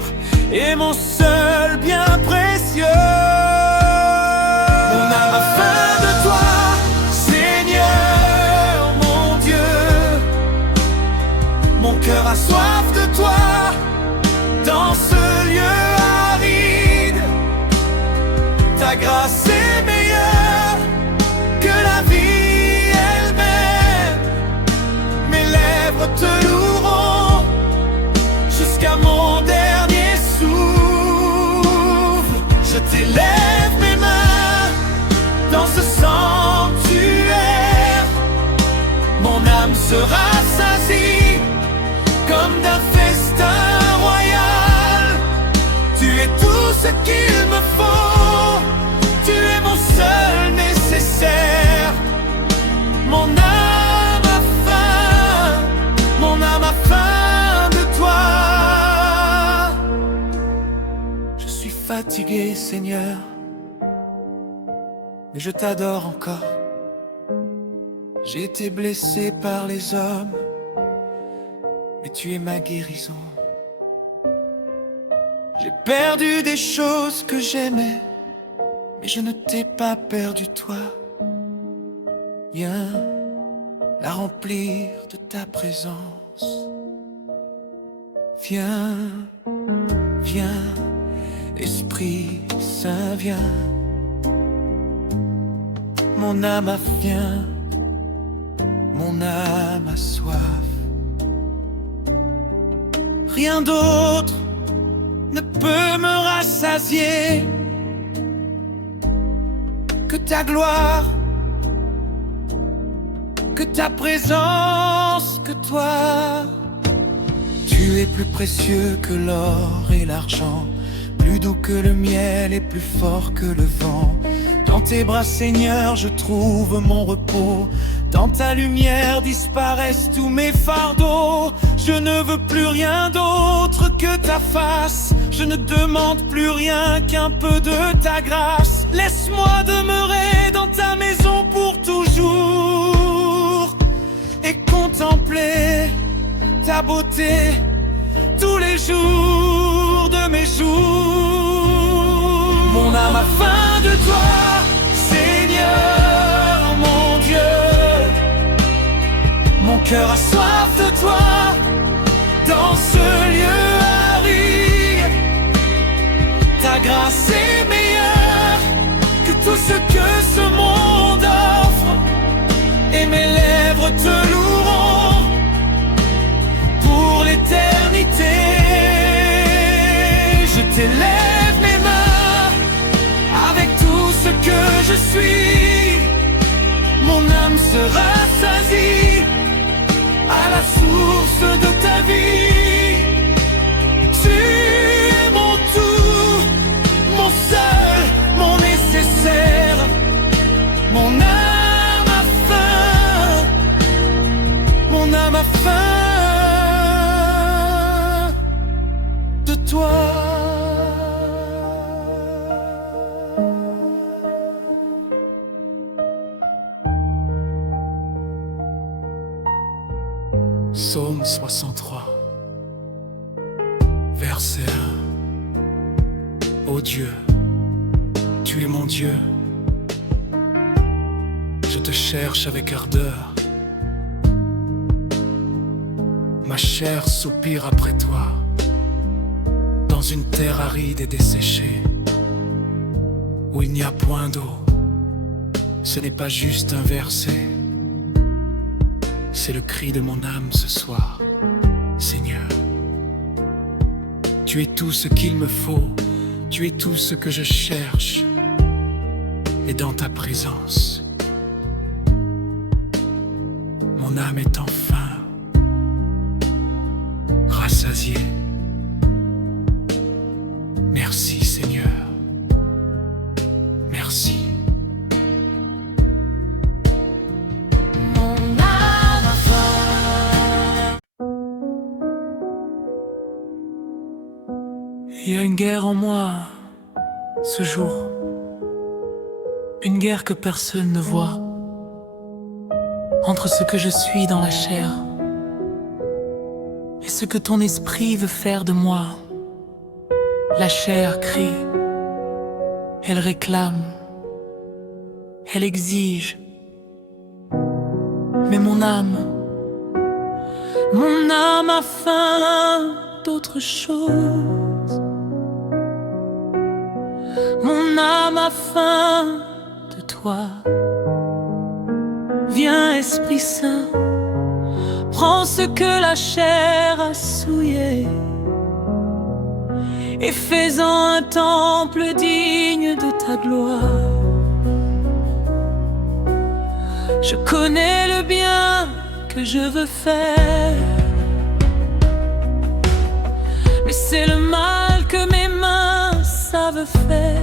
est mon seul bien précieux. Mon âme a faim de toi, Seigneur, mon Dieu. Mon cœur a soif de toi dans ce lieu aride. Ta grâce est meilleure que la vie elle-même. Mes lèvres te loueront jusqu'à mon dernier souffle. Je t'élève mes mains dans ce sanctuaire. Mon âme se fatigué, Seigneur, mais je t'adore encore. J'ai été blessé par les hommes, mais tu es ma guérison. J'ai perdu des choses que j'aimais, mais je ne t'ai pas perdu toi. Viens la remplir de ta présence. Viens, viens, Esprit Saint, viens. Mon âme a faim, mon âme a soif. Rien d'autre ne peut me rassasier que ta gloire, que ta présence, que toi. Tu es plus précieux que l'or et l'argent, plus doux que le miel et plus fort que le vent. Dans tes bras, Seigneur, je trouve mon repos. Dans ta lumière disparaissent tous mes fardeaux. Je ne veux plus rien d'autre que ta face. Je ne demande plus rien qu'un peu de ta grâce. Laisse-moi demeurer dans ta maison pour toujours et contempler ta beauté tous les jours de mes jours. Mon âme a faim de toi, Seigneur, mon Dieu. Mon cœur a soif de toi dans ce lieu aride. Ta grâce est meilleure que tout ce que ce monde offre, et mes lèvres te loueront pour l'éternité. Je t'élève mes mains avec tout ce que je suis. Mon âme se rassasie à la source de ta vie. Tu es mon tout, mon seul, mon nécessaire. Mon âme a faim, mon âme a faim de toi. Psaume 63, verset 1. Ô Dieu, tu es mon Dieu. Je te cherche avec ardeur. Ma chair soupire après toi, dans une terre aride et desséchée, où il n'y a point d'eau. Ce n'est pas juste un verset, c'est le cri de mon âme ce soir. Seigneur, tu es tout ce qu'il me faut, tu es tout ce que je cherche, et dans ta présence, mon âme est enfin rassasiée. Merci Seigneur, merci. Il y a une guerre en moi, ce jour, une guerre que personne ne voit, entre ce que je suis dans la chair et ce que ton esprit veut faire de moi. La chair crie, elle réclame, elle exige, mais mon âme a faim d'autre chose. Mon âme a faim de toi. Viens Esprit Saint, prends ce que la chair a souillé et fais-en un temple digne de ta gloire. Je connais le bien que je veux faire, mais c'est le mal que mes mains savent faire.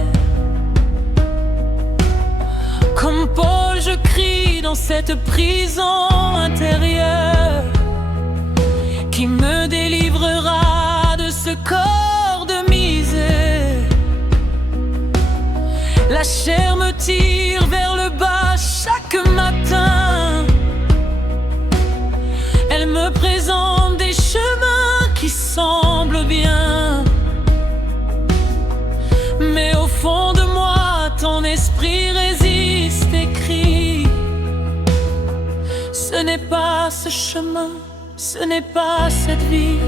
Comme Paul, je crie dans cette prison intérieure qui me délivrera de ce corps de misère. La chair me tire vers le bas chaque matin. Elle me présente des chemins qui semblent bien, mais au fond de moi, ton esprit résiste et crie: ce n'est pas ce chemin, ce n'est pas cette vie.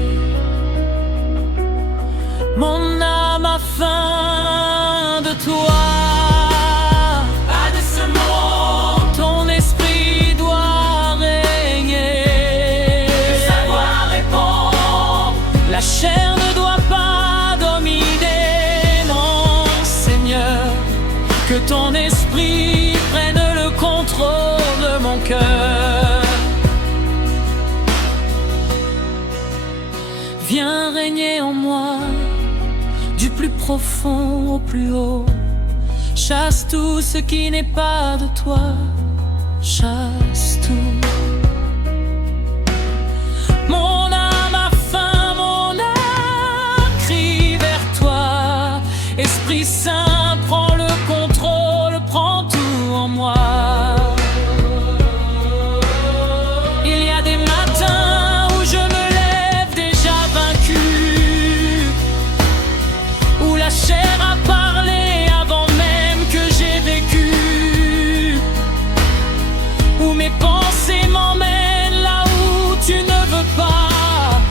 Mon âme a faim de toi. Pas de ce monde, Ton esprit doit régner. le savoir répond. La chair ne doit pas dominer, non, Seigneur. Que ton esprit prenne le contrôle de mon cœur. Viens régner en moi, du plus profond au plus haut. Chasse tout ce qui n'est pas de toi, chasse tout. Mon âme a faim, mon âme crie vers toi. Esprit Saint, prends le contrôle, prends tout en moi. Il y a des matins où je me lève déjà vaincu, où la chair a parlé avant même que j'ai vécu, où mes pensées m'emmènent là où tu ne veux pas,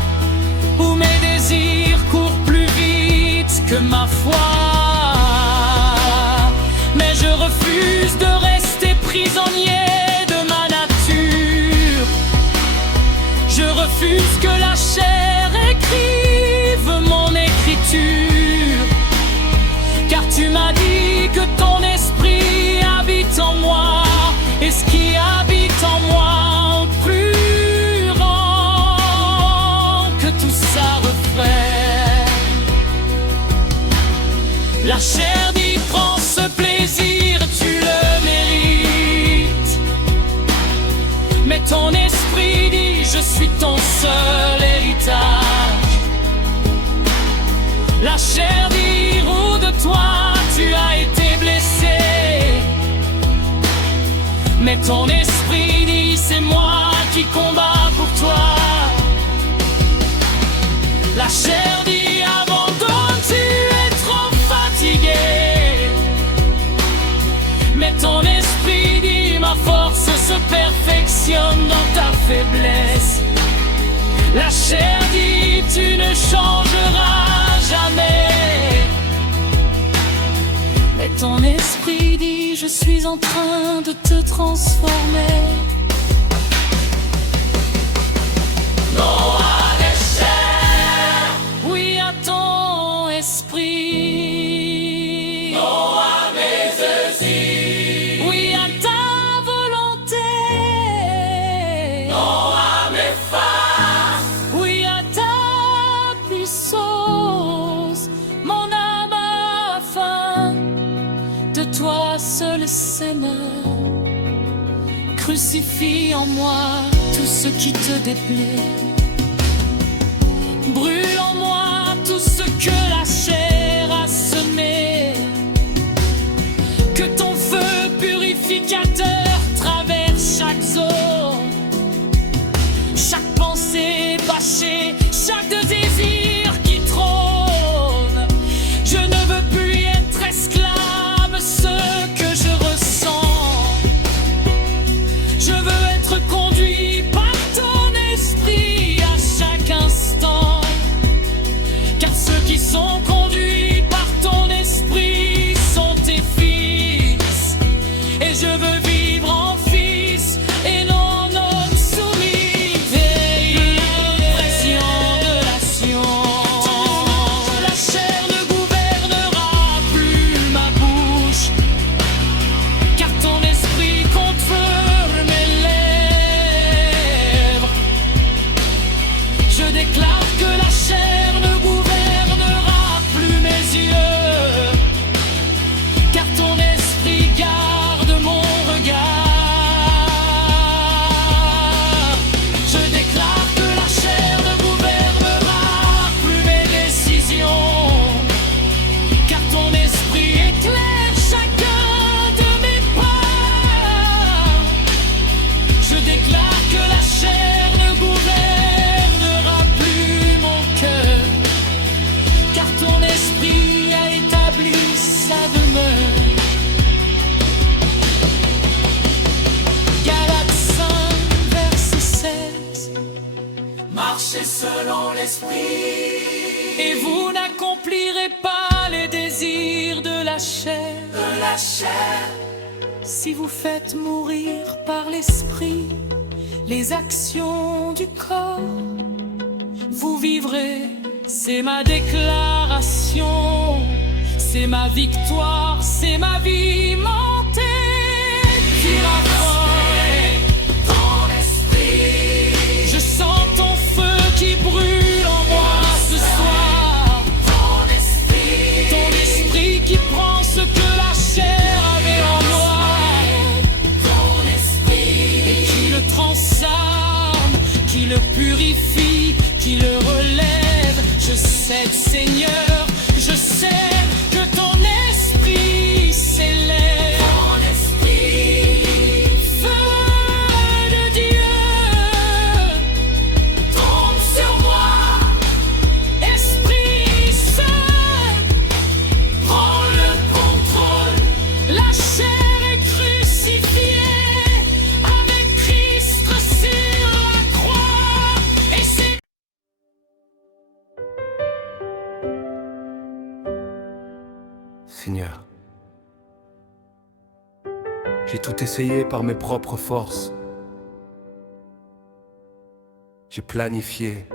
où mes désirs courent plus vite que ma foi. Mais je refuse de rester prisonnier de ma nature. Je refuse que la chair écrive mon écriture, car tu m'as dit que ton esprit habite en moi, et ce qui habite en moi en plus rend que tout ça refraie. La chair dit prends ce plaisir, tu le mérites, mais ton esprit dit je suis ton seul héritage. La chair dit roue de toi, tu as été blessé, mais ton esprit dit c'est moi qui combats pour toi. La chair dit abandonne, tu es trop fatigué, mais ton esprit dit ma force se perfectionne dans ta faiblesse. La chair dit tu ne changeras jamais, mais ton esprit dit je suis en train de te transformer. Non à des chairs, Oui à ton esprit. non à mes désirs, Oui à ta volonté. non à mes faces. Oui à ta puissance. Mon âme a faim de toi seul, Seigneur. Crucifie en moi tout ce qui te déplaît. Brûle en moi tout ce que la chair a semé. Que ton feu purificateur traverse chaque zone, chaque pensée bâchée, chaque désir qui trône. Je ne veux plus être esclave, ce que je ressens. Je veux être conduit par ton esprit à chaque instant, car ceux qui sont conduits par ton esprit sont tes fils. Et je veux vivre chair. Si vous faites mourir par l'esprit les actions du corps, vous vivrez, c'est ma déclaration, c'est ma victoire, c'est ma vie. Montez, tire fort Ton esprit, je sens ton feu qui brûle en moi ce soir. Ton esprit qui prend ce que la chair avait en moi et qui le transforme, qui le purifie, qui le relève. Je sais, Seigneur, je sais que ton esprit s'élève. ton esprit, Feu de Dieu, tombe sur moi, Esprit Saint, prends le contrôle. la chair est crucifiée avec Christ sur la croix. Et c'est Seigneur, j'ai tout essayé par mes propres forces. J'ai planifié,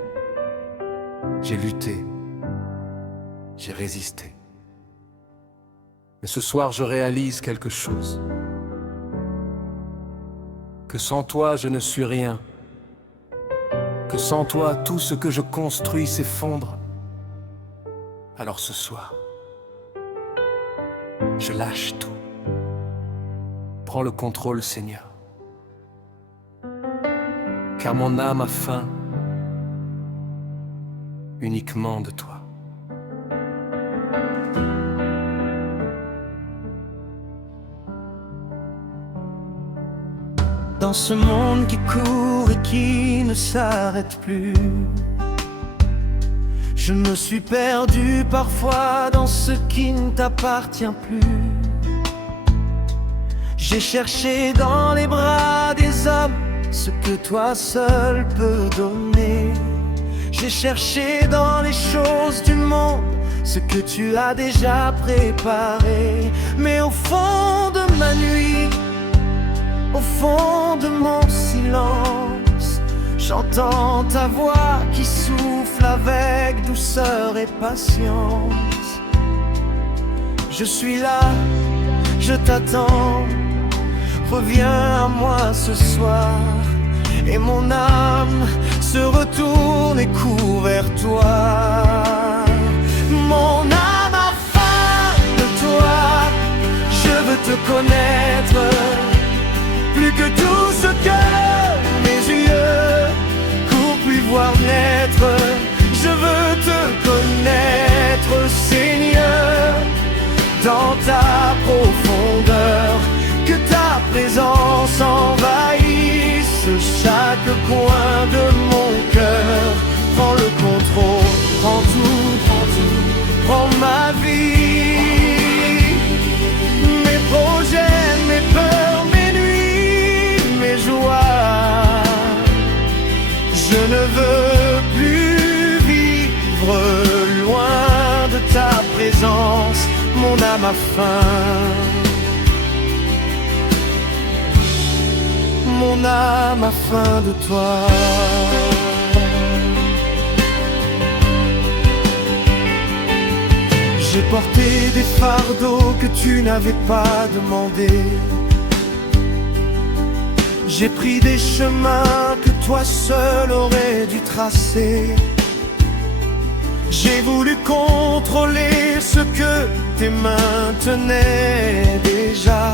j'ai lutté, j'ai résisté. Mais ce soir, je réalise quelque chose. Que sans toi, je ne suis rien. Que sans toi, tout ce que je construis s'effondre. Alors ce soir, je lâche tout. Prends le contrôle, Seigneur. Car mon âme a faim uniquement de toi. Dans ce monde qui court et qui ne s'arrête plus, je me suis perdu parfois dans ce qui ne t'appartient plus. J'ai cherché dans les bras des hommes ce que toi seul peux donner. J'ai cherché dans les choses du monde ce que tu as déjà préparé. Mais au fond de ma nuit, au fond de mon silence, j'entends ta voix qui souffle avec douceur et patience. Je suis là, je t'attends, reviens à moi ce soir. Et mon âme se retourne et court vers toi. Mon âme a faim de toi, je veux te connaître. Plus que tout ce que mes yeux courent puis voir naître. Je veux te connaître, Seigneur, dans ta profondeur. Que ta présence envahisse chaque coin de mon cœur. Prends le contrôle, prends tout, prends ma vie. Mes projets, mes peurs, je ne veux plus vivre loin de ta présence. Mon âme a faim, mon âme a faim de toi. J'ai porté des fardeaux que tu n'avais pas demandés. J'ai pris des chemins que toi seul aurais dû tracer. J'ai voulu contrôler ce que tes mains tenaient déjà.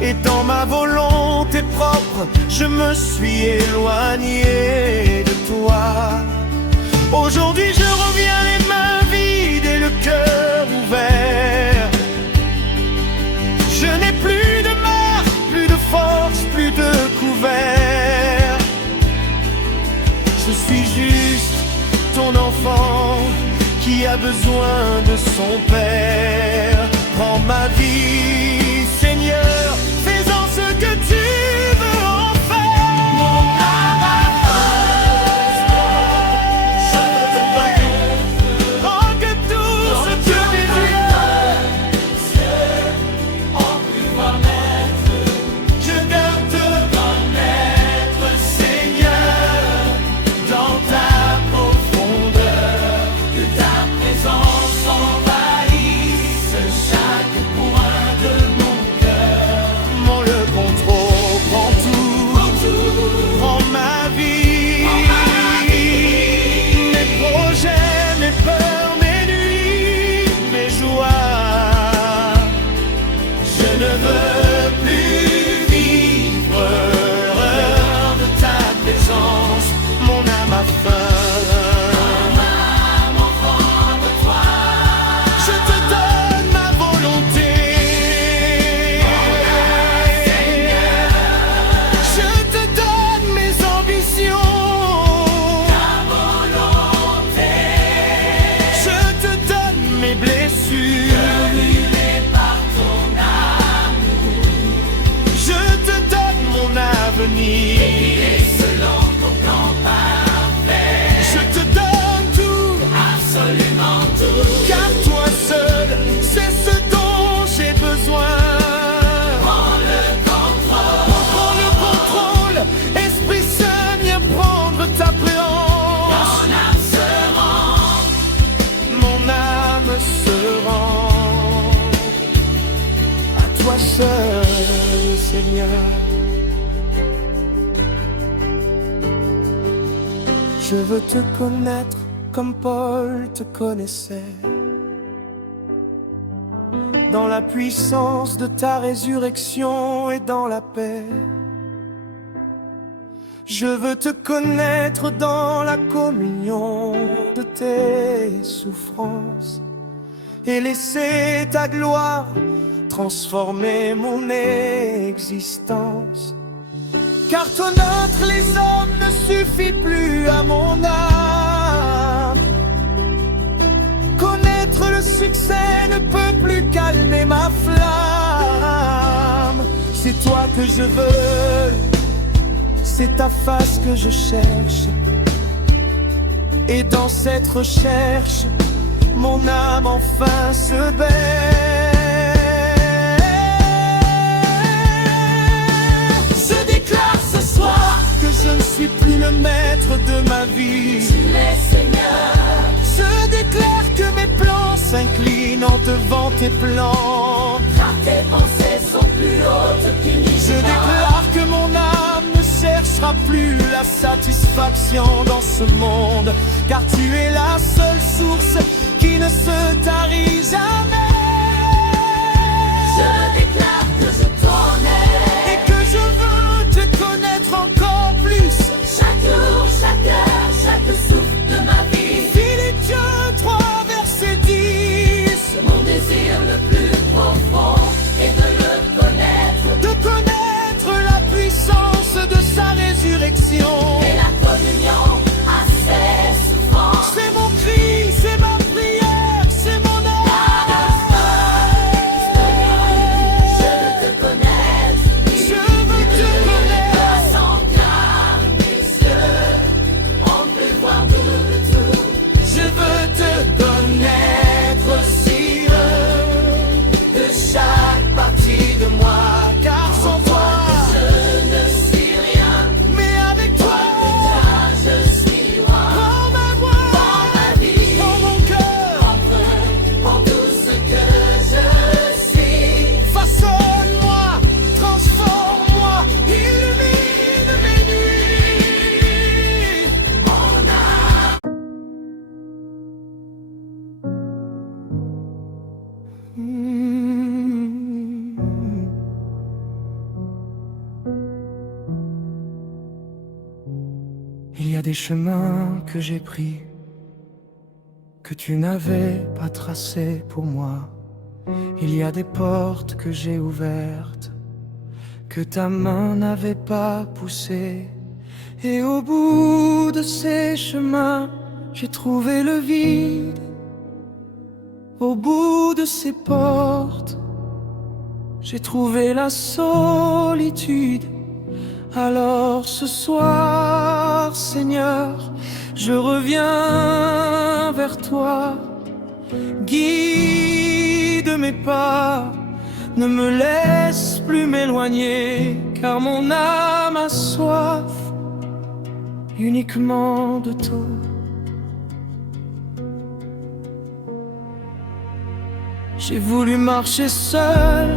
Et dans ma volonté propre, je me suis éloigné de toi. Aujourd'hui je reviens les mains vides et le cœur ouvert. Je n'ai plus de marque, plus de force, plus de couvert. Je suis juste ton enfant qui a besoin de son père. Prends ma vie, Seigneur, fais-en ce que tu veux en faire. Mon âme a faim, je veux te connaître. Prends que tout ce que mes yeux mes blessures. Brûlé par ton amour, Je te donne mon avenir. et selon ton plan parfait, Je te donne tout, absolument tout. car toi seul, c'est ce dont j'ai besoin. Prends le contrôle, Prends le contrôle, Esprit Saint, viens prendre ta préance. mon âme se rend. Mon âme se rend à toi seul, Seigneur. Je veux te connaître comme Paul te connaissait, dans la puissance de ta résurrection et dans la paix. Je veux te connaître dans la communion de tes souffrances et laisser ta gloire transformer mon existence. Car ton œuvre, les hommes, ne suffit plus à mon âme. Connaître le succès ne peut plus calmer ma flamme. C'est toi que je veux, c'est ta face que je cherche. Et dans cette recherche, mon âme enfin se baisse. Je déclare ce soir que je ne suis plus le maître de ma vie. Tu l'es, Seigneur. Je déclare que mes plans s'inclinent en devant tes plans. Car tes pensées sont plus hautes qu'une Je déclare que mon âme ne cherchera plus la satisfaction dans ce monde, car tu es la seule source qui ne se tarit jamais. Je déclare que je t'en ai. Et que je veux te connaître encore plus. Chaque jour, chaque heure, chaque souffle de ma vie. Philippiens 3, verset 10. Mon désir le plus profond est de le connaître. De connaître la puissance de sa résurrection. Et la communion à ses souffrances. C'est mon cri, c'est ma prière, c'est mon âme. Je veux te connaître. Je veux te connaître. Sans car mes yeux ont pu voir tout. Je veux te connaître aussi de chaque partie de moi. Car sans toi, Je ne suis rien, mais avec toi, car je suis loin. prends ma voix, Dans ma vie, prends mon cœur. pour tout ce que je suis. Façonne-moi, transforme-moi, illumine mes nuits. Il y a des chemins que j'ai pris, que tu n'avais pas tracés pour moi. Il y a des portes que j'ai ouvertes, que ta main n'avait pas poussées. Et au bout de ces chemins, j'ai trouvé le vide. Au bout de ces portes, j'ai trouvé la solitude. Alors ce soir, Seigneur, je reviens vers toi. Guide mes pas, ne me laisse plus m'éloigner, car mon âme a soif uniquement de toi. J'ai voulu marcher seul,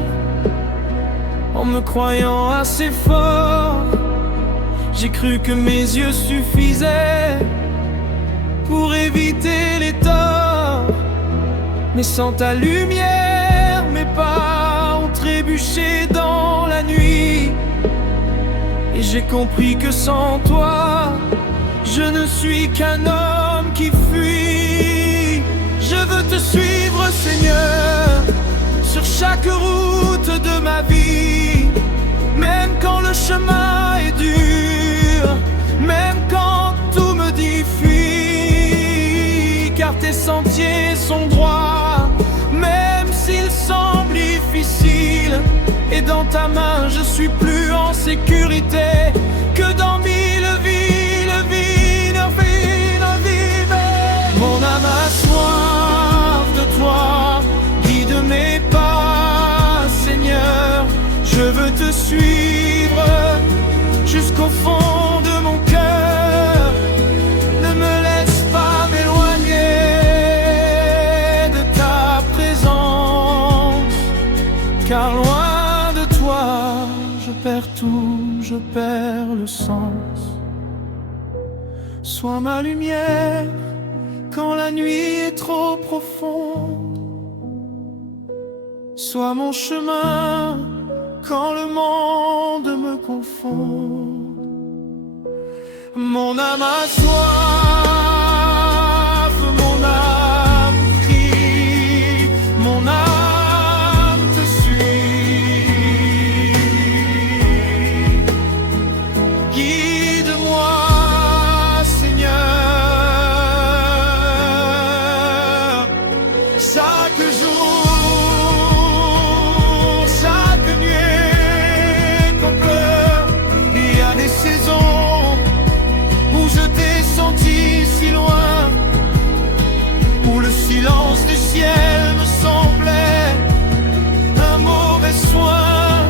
en me croyant assez fort. J'ai cru que mes yeux suffisaient pour éviter les torts. Mais sans ta lumière, mes pas ont trébuché dans la nuit. Et j'ai compris que sans toi, je ne suis qu'un homme qui fuit. Je veux te suivre, Seigneur, sur chaque route de ma vie. Même quand le chemin est dur, même quand tout me dit fuis, car tes sentiers sont droits ta main, je suis plus en sécurité que dans mille villes, villes, villes, villes. Mon âme a soif de toi, guide mes pas, Seigneur. Je veux te suivre jusqu'au fond de mon cœur. Ne me laisse pas m'éloigner de ta présence, car loin de toi, je perds tout, je perds le sens. Sois ma lumière quand la nuit est trop profonde. Sois mon chemin quand le monde me confond. Mon âme a soif, mon âme crie, mon âme te suit. Guide-moi, Seigneur, chaque jour, chaque nuit qu'on pleure. Il y a des saisons où je t'ai senti si loin, où le silence du ciel me semblait un mauvais soin,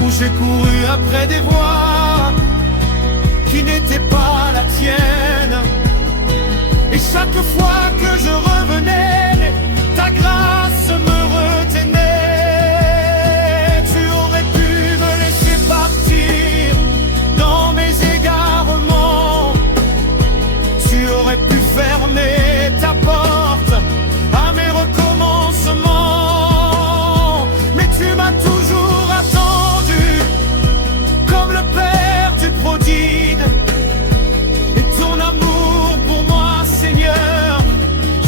où j'ai couru après des voies qui n'étaient pas la tienne. Et chaque fois que je revenais, ta grâce me retenait. Tu aurais pu me laisser partir dans mes égarements. Tu aurais pu fermer ta porte à mes recommencements. Mais tu m'as toujours attendu, comme le Père du prodigue. Et ton amour pour moi, Seigneur,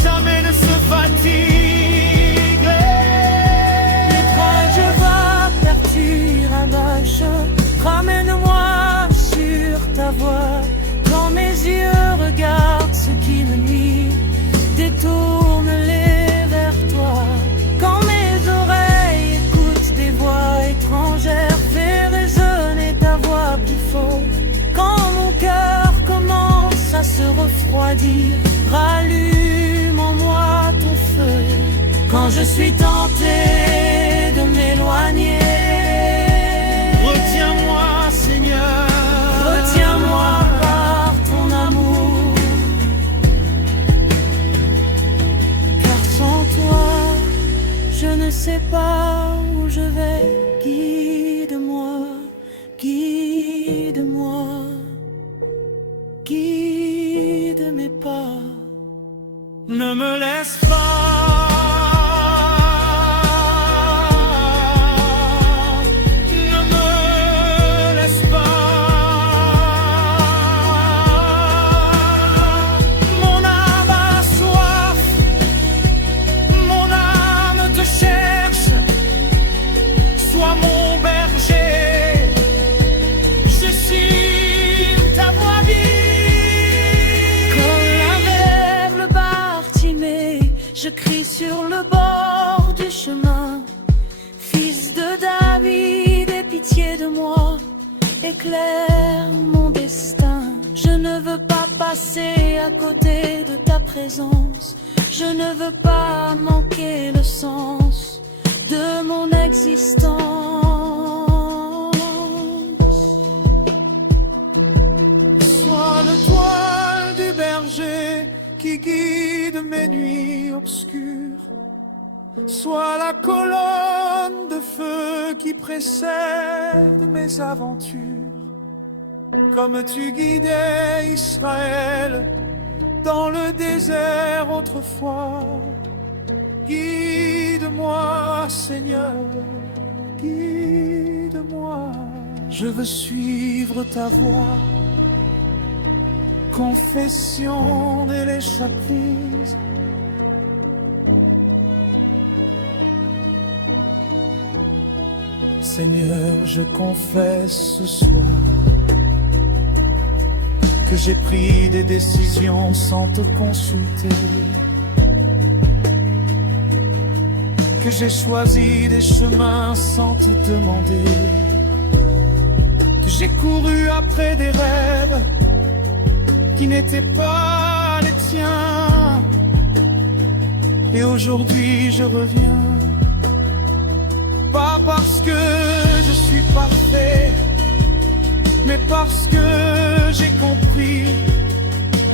jamais ne se fatigue. Toi je vais partir à marche, ramène-moi sur ta voie. Quand mes yeux regardent ce qui me nuit, détourne-les vers toi. Quand mes oreilles écoutent des voix étrangères, fais résonner ta voix plus fort. Quand mon cœur commence à se refroidir, rallume en moi ton feu. Quand je suis tenté de m'éloigner, Retiens-moi, Seigneur. retiens-moi par ton amour. Car sans toi, je ne sais pas où je vais. Guide-moi, guide-moi, guide mes pas. Ne me laisse pas, ne me laisse pas. Mon âme a soif, mon âme te cherche. Sois mon berger, je suis ta voix vive. Comme l'aveugle Bartimée, je crie sur le bord du chemin. Fils de David, aie pitié de moi, éclaire mon destin. Je ne veux pas passer à côté de ta présence. Je ne veux pas manquer le sens de mon existence. Sois le toit du berger qui guide mes nuits obscures. Sois la colonne de feu qui précède mes aventures. Comme tu guidais Israël dans le désert autrefois. Guide-moi, Seigneur, guide-moi. Je veux suivre ta voie. Confession des l'échapprise. Seigneur, je confesse ce soir que j'ai pris des décisions sans te consulter, que j'ai choisi des chemins sans te demander, que j'ai couru après des rêves qui n'étaient pas les tiens. Et aujourd'hui je reviens, pas parce que je suis parfait, mais parce que j'ai compris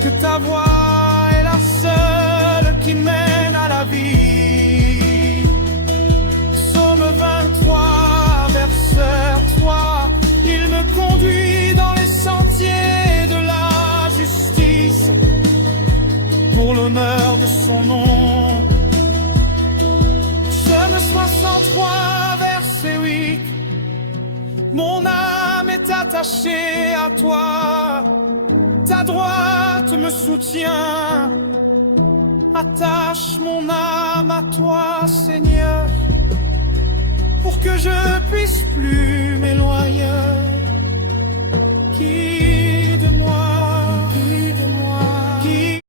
que ta voix est la seule qui mène à la vie. Psaume 23, verset 3, il me conduit dans les sentiers de la justice, pour l'honneur de son nom. Psaume 63, verset 8, mon âme est attachée à toi, ta droite me soutient. Attache mon âme à toi, Seigneur, pour que je puisse plus m'éloigner.